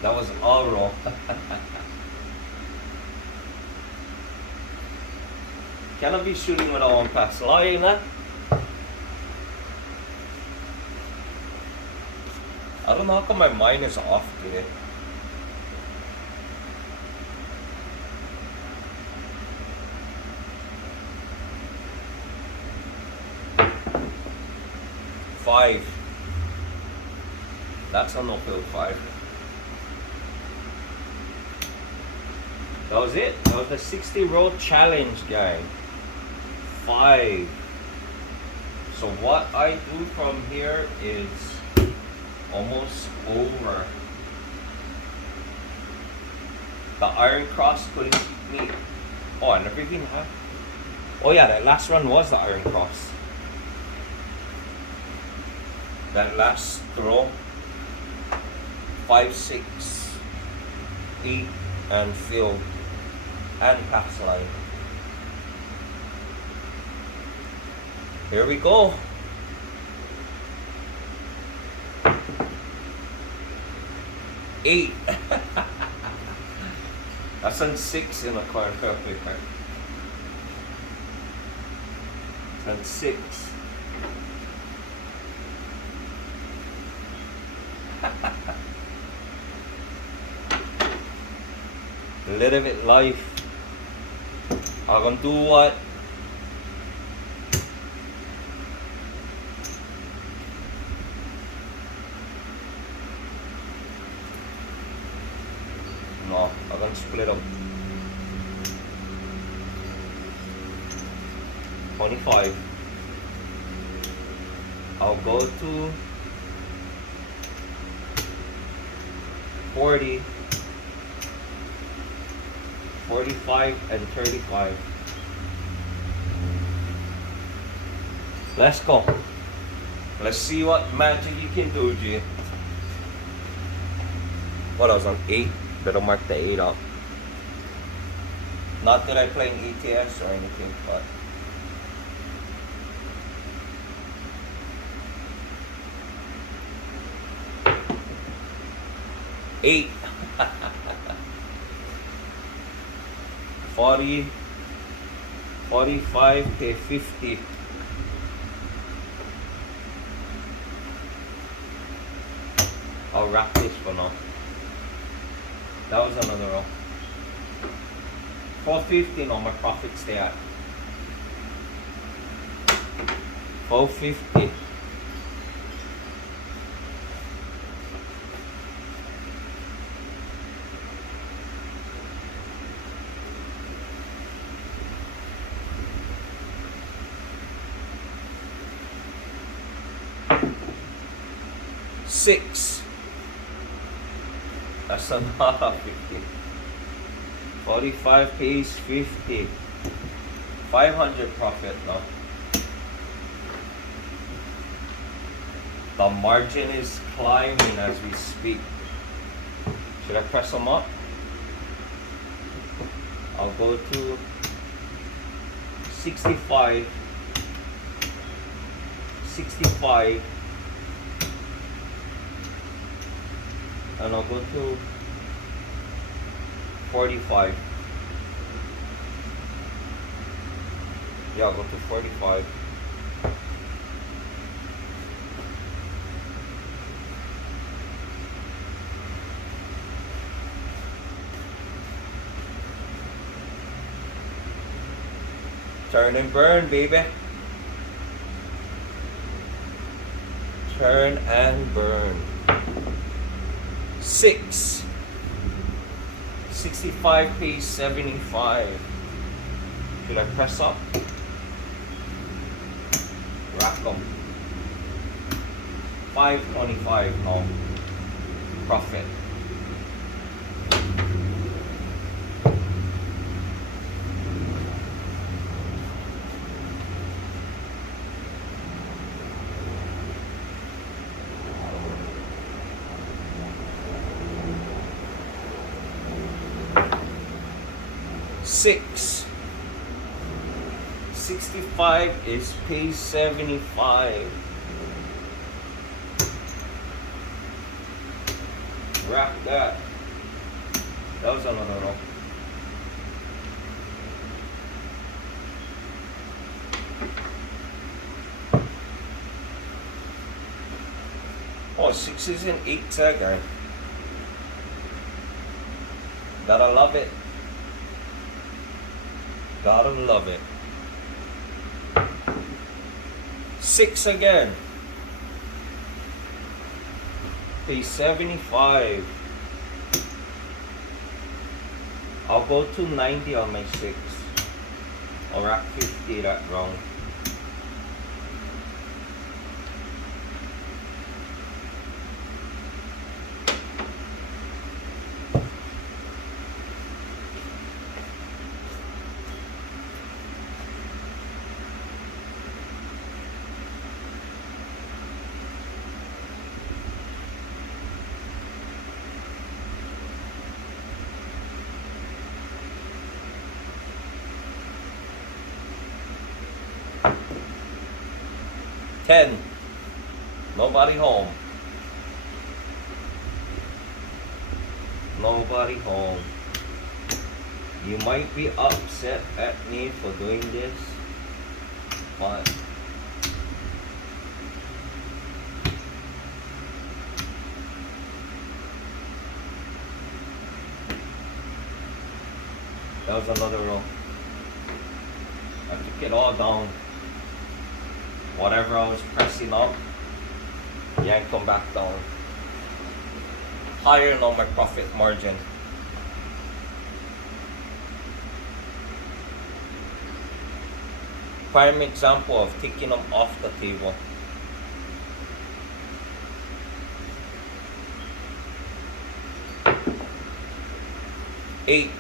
That was all wrong. Cannot be shooting without one pass line, huh? I don't know how come my mind is off today. Five. That's a no-field 5. That was it. That was the 60 row challenge, gang. 5. So what I do from here is almost over. The iron cross couldn't keep me. Oh, I never even had. Oh yeah, that last run was the iron cross. That last throw, 5, 6, 8, and field, and pass line. Here we go. 8. That's on 6 in the corner paper. It's on 6. A little bit life. I'm gonna do what? No, I'm gonna split up. 25. I'll go to 40, 45, and 35. Let's go. Let's see what magic you can do, G. What, I was on 8? Better mark the 8 up. Not that I play in ETS or anything, but eight. 40, 45, okay, 50. I'll wrap this for now. That was another row. 450, no, my profit stay at 450. Six. That's another 50. 45 piece, 50. 500 profit now. The margin is climbing as we speak. Should I press them up? I'll go to 65. 65. And I'll go to 45. Yeah, I'll go to 45. Turn and burn, baby. Turn and burn. 6. 65 piece, 75. Should I press up? Rack them. 525 now. Profit. Six. 65 is piece 75. Wrap that. That was another row. Oh, 6s and 8s again. Gotta love it. Gotta love it. 6 again. Piece 75. I'll go to 90 on my 6. I'll rack 50 that round. Ten. Nobody home. Nobody home. You might be upset at me for doing this, but that was another row. I took it all down. Whatever I was pressing up, yank them back down. Higher on my profit margin. Prime example of taking them off the table. Eight.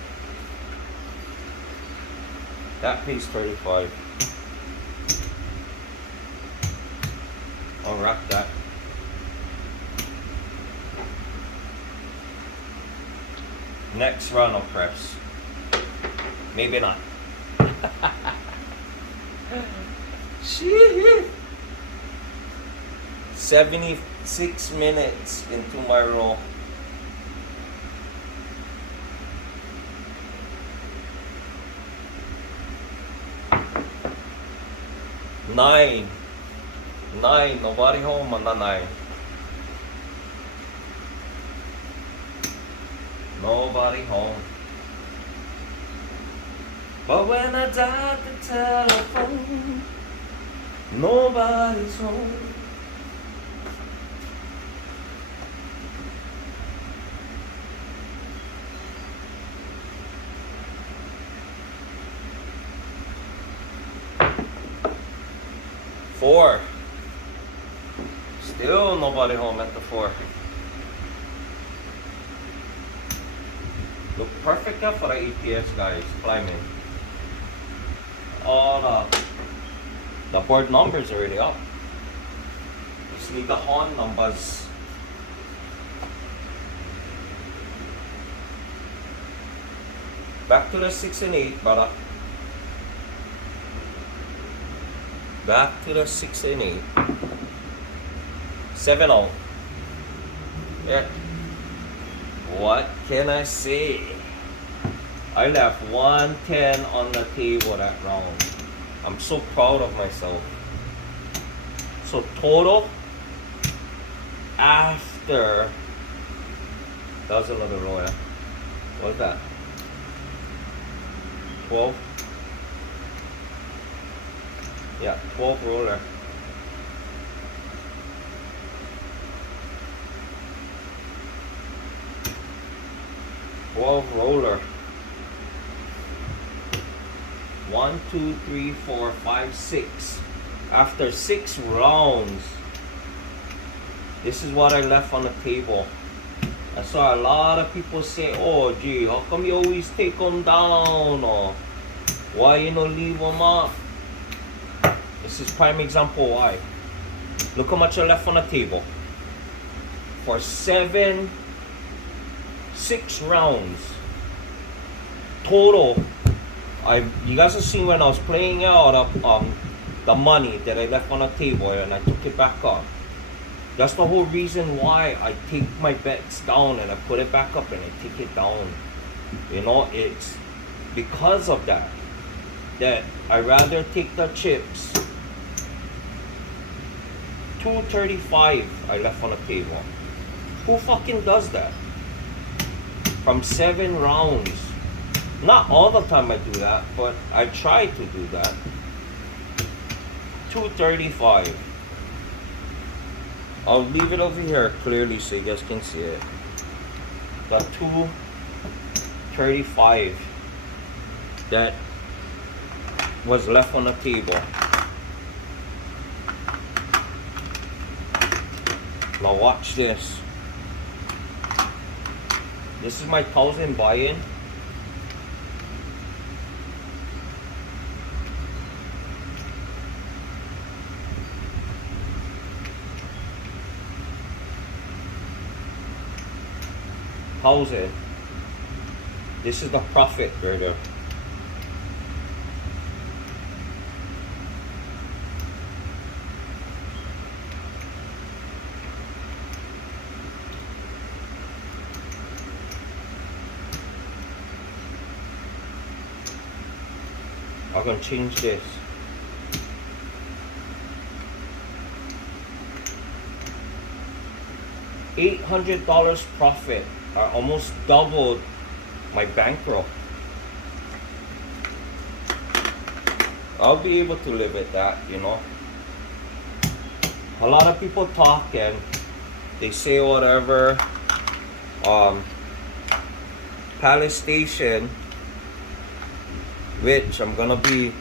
That pays 35. I'll wrap that. Next run of press. Maybe not. Shit. 76 minutes into my roll. Nine. Nobody home on the 9. Nobody home. But when I dial the telephone, nobody's home. Four. Still nobody home at the 4. Look perfect up for the EPS guys, climbing. All the board numbers are already up. Just need the horn numbers. Back to the 6 and 8, brother. Back to the 6 and 8. 7-0. Yeah. What can I say? I left 110 on the table that round. I'm so proud of myself. So total after, that was another row, yeah. What's that? 12? Yeah, 12 roller. Roller. 1, 2, 3, 4, 5, 6. After 6 rounds, this is what I left on the table. I saw a lot of people say, "Oh, gee, how come you always take them down?" Or why you don't leave them up? This is prime example why. Look how much I left on the table. For 6 rounds total. You guys have seen when I was playing out the money that I left on the table and I took it back up. That's the whole reason why I take my bets down and I put it back up and I take it down. You know, it's because of that I rather take the chips. 235 I left on the table. Who fucking does that? From 7 rounds. Not all the time I do that, but I try to do that. 235. I'll leave it over here clearly so you guys can see it. The 235 that was left on the table. Now watch this. This is my 1,000 buy-in. This is the profit right there. I'm gonna change this. $800 profit. I almost doubled my bankroll. I'll be able to live with that, you know. A lot of people talk and they say whatever. Palace Station, which I'm gonna be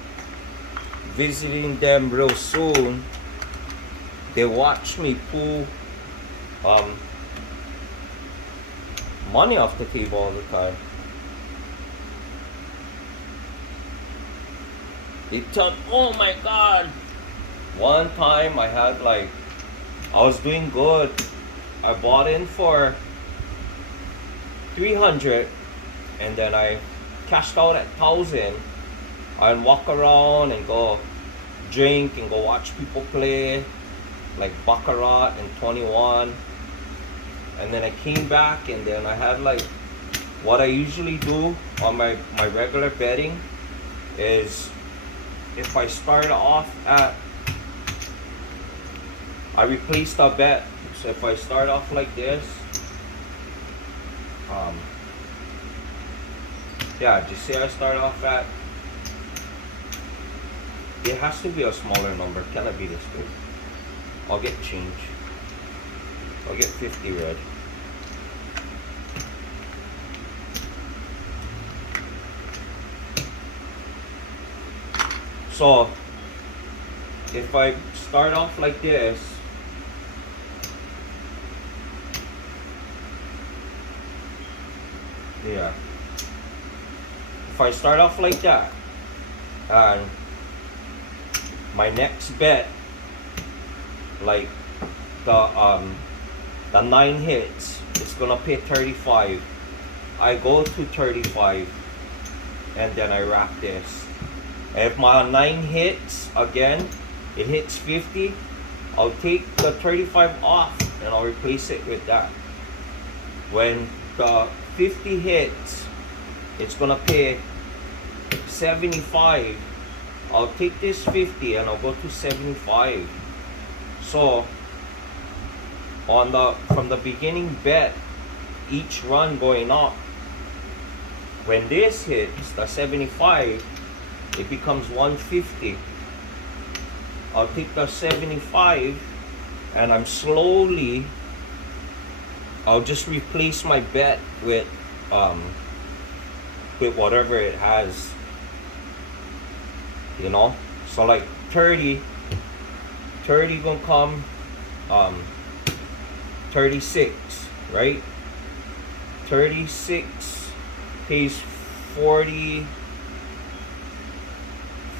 visiting them real soon. They watch me pull money off the table all the time. They tell, oh my god. One time I had I was doing good. I bought in for 300 and then I cashed out at 1,000. I'd walk around and go drink and go watch people play like Baccarat and 21. And then I came back and then I had what I usually do on my regular betting is if I start off at, I replace the bet. So if I start off like this, yeah, just say I start off at, it has to be a smaller number, cannot be this big. I'll get change. I'll get 50 red. So if I start off like this, yeah, if I start off like that and my next bet, like the 9 hits, it's gonna pay 35. I go to 35 and then I wrap this. If my 9 hits again, it hits 50, I'll take the 35 off and I'll replace it with that. When the 50 hits, it's gonna pay 75. I'll take this 50 and I'll go to 75. So from the beginning bet, each run going up, when this hits the 75, it becomes 150. I'll take the 75 and I'll just replace my bet with whatever it has, you know. So like 30 gonna come 36, right? 36 pays 40,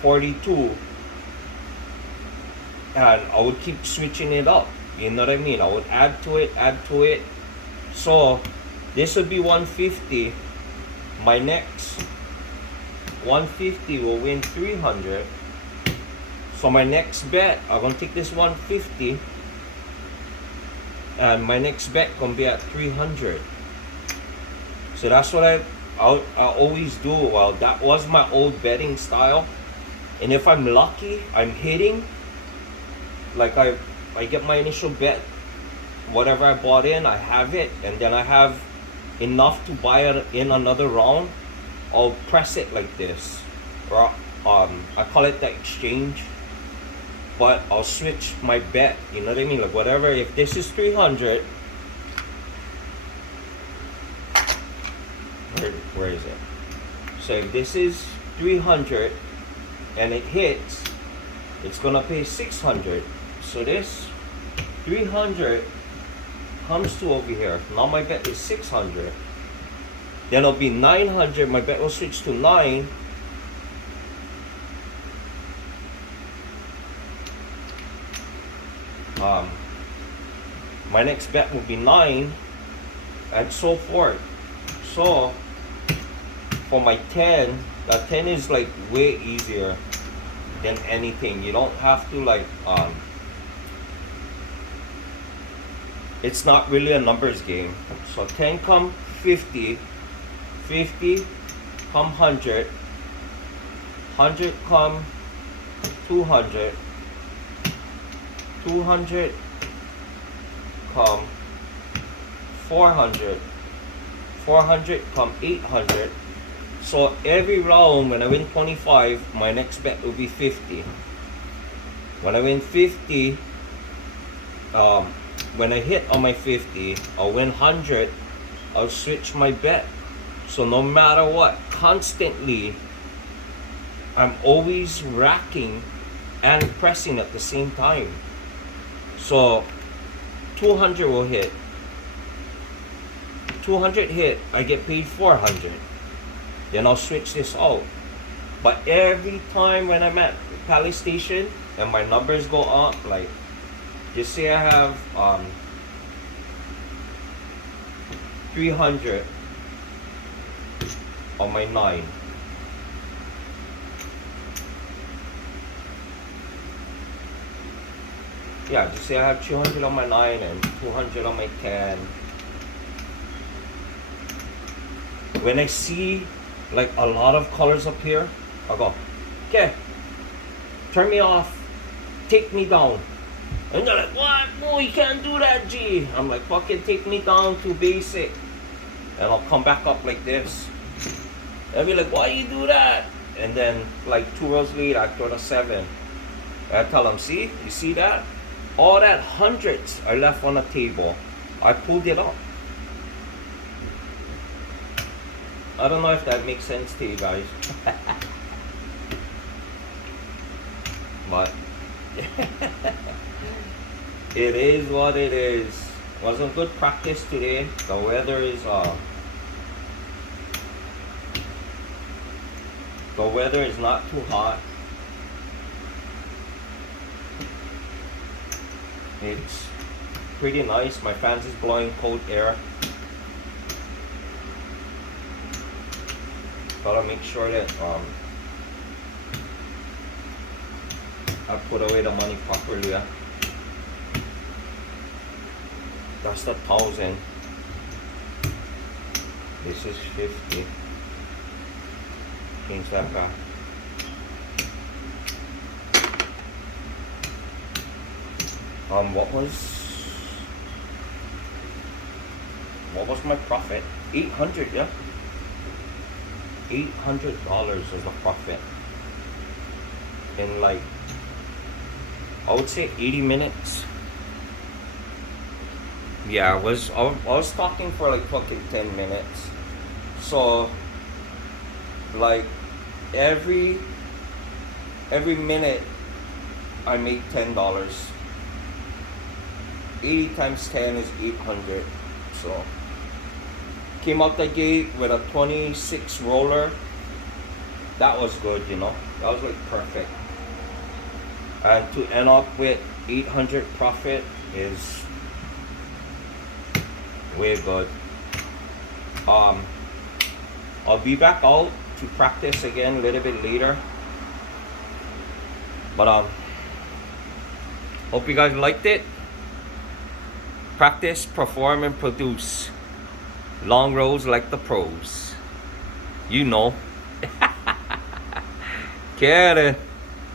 42, and I would keep switching it up, you know what I mean? I would add to it. So this would be 150. My next 150 will win 300. So my next bet, I'm gonna take this 150 and my next bet gonna be at 300. So that's what I always do. Well, that was my old betting style. And if I'm lucky, I'm hitting, like I get my initial bet, whatever I bought in, I have it, and then I have enough to buy it in another round, I'll press it like this, or I call it the exchange, but I'll switch my bet, you know what I mean? Like whatever, if this is 300, where is it? So if this is 300 and it hits, it's gonna pay 600. So this 300 comes to over here. Now my bet is 600. Then it'll be 900. My bet will switch to 9. My next bet will be 9, and so forth. So for my 10, that 10 is like way easier than anything. You don't have to like it's not really a numbers game. So 10 come 50, 50 come 100, 100 come 200, 200 come 400, 400 come 800. So every round when I win 25, my next bet will be 50. When I win 50, when I hit on my 50, I'll win 100, I'll switch my bet. So no matter what, constantly, I'm always racking and pressing at the same time. So 200 will hit. 200 hit, I get paid 400. Then I'll switch this out. But every time when I'm at Palace Station and my numbers go up, like just say I have 300 on my 9. Yeah, just say I have 200 on my 9 and 200 on my 10. When I see like a lot of colors up here, I'll go, okay, turn me off, take me down. And they're like, what? No, you can't do that, G. I'm like, fucking take me down to basic. And I'll come back up like this. They'll be like, why you do that? And then like 2 rows later, I throw the 7. And I tell them, see, you see that? All that hundreds I left on the table, I pulled it up. I don't know if that makes sense to you guys. But it is what it is. Wasn't good practice today. The weather is not too hot. It's pretty nice. My fans is blowing cold air. Gotta make sure that I put away the money properly. Yeah? That's the 1,000. This is 50. Change that back. What was my profit? 800, yeah. $800 is the profit in like, I would say 80 minutes. Yeah, I was talking for like fucking 10 minutes. So like every minute I make $10. 80 times 10 is 800. So came out the gate with a 26 roller. That was good, you know. That was like perfect. And to end up with 800 profit is way good. I'll be back out to practice again a little bit later. But hope you guys liked it. Practice, perform, and produce. Long rows like the pros. You know. Get it.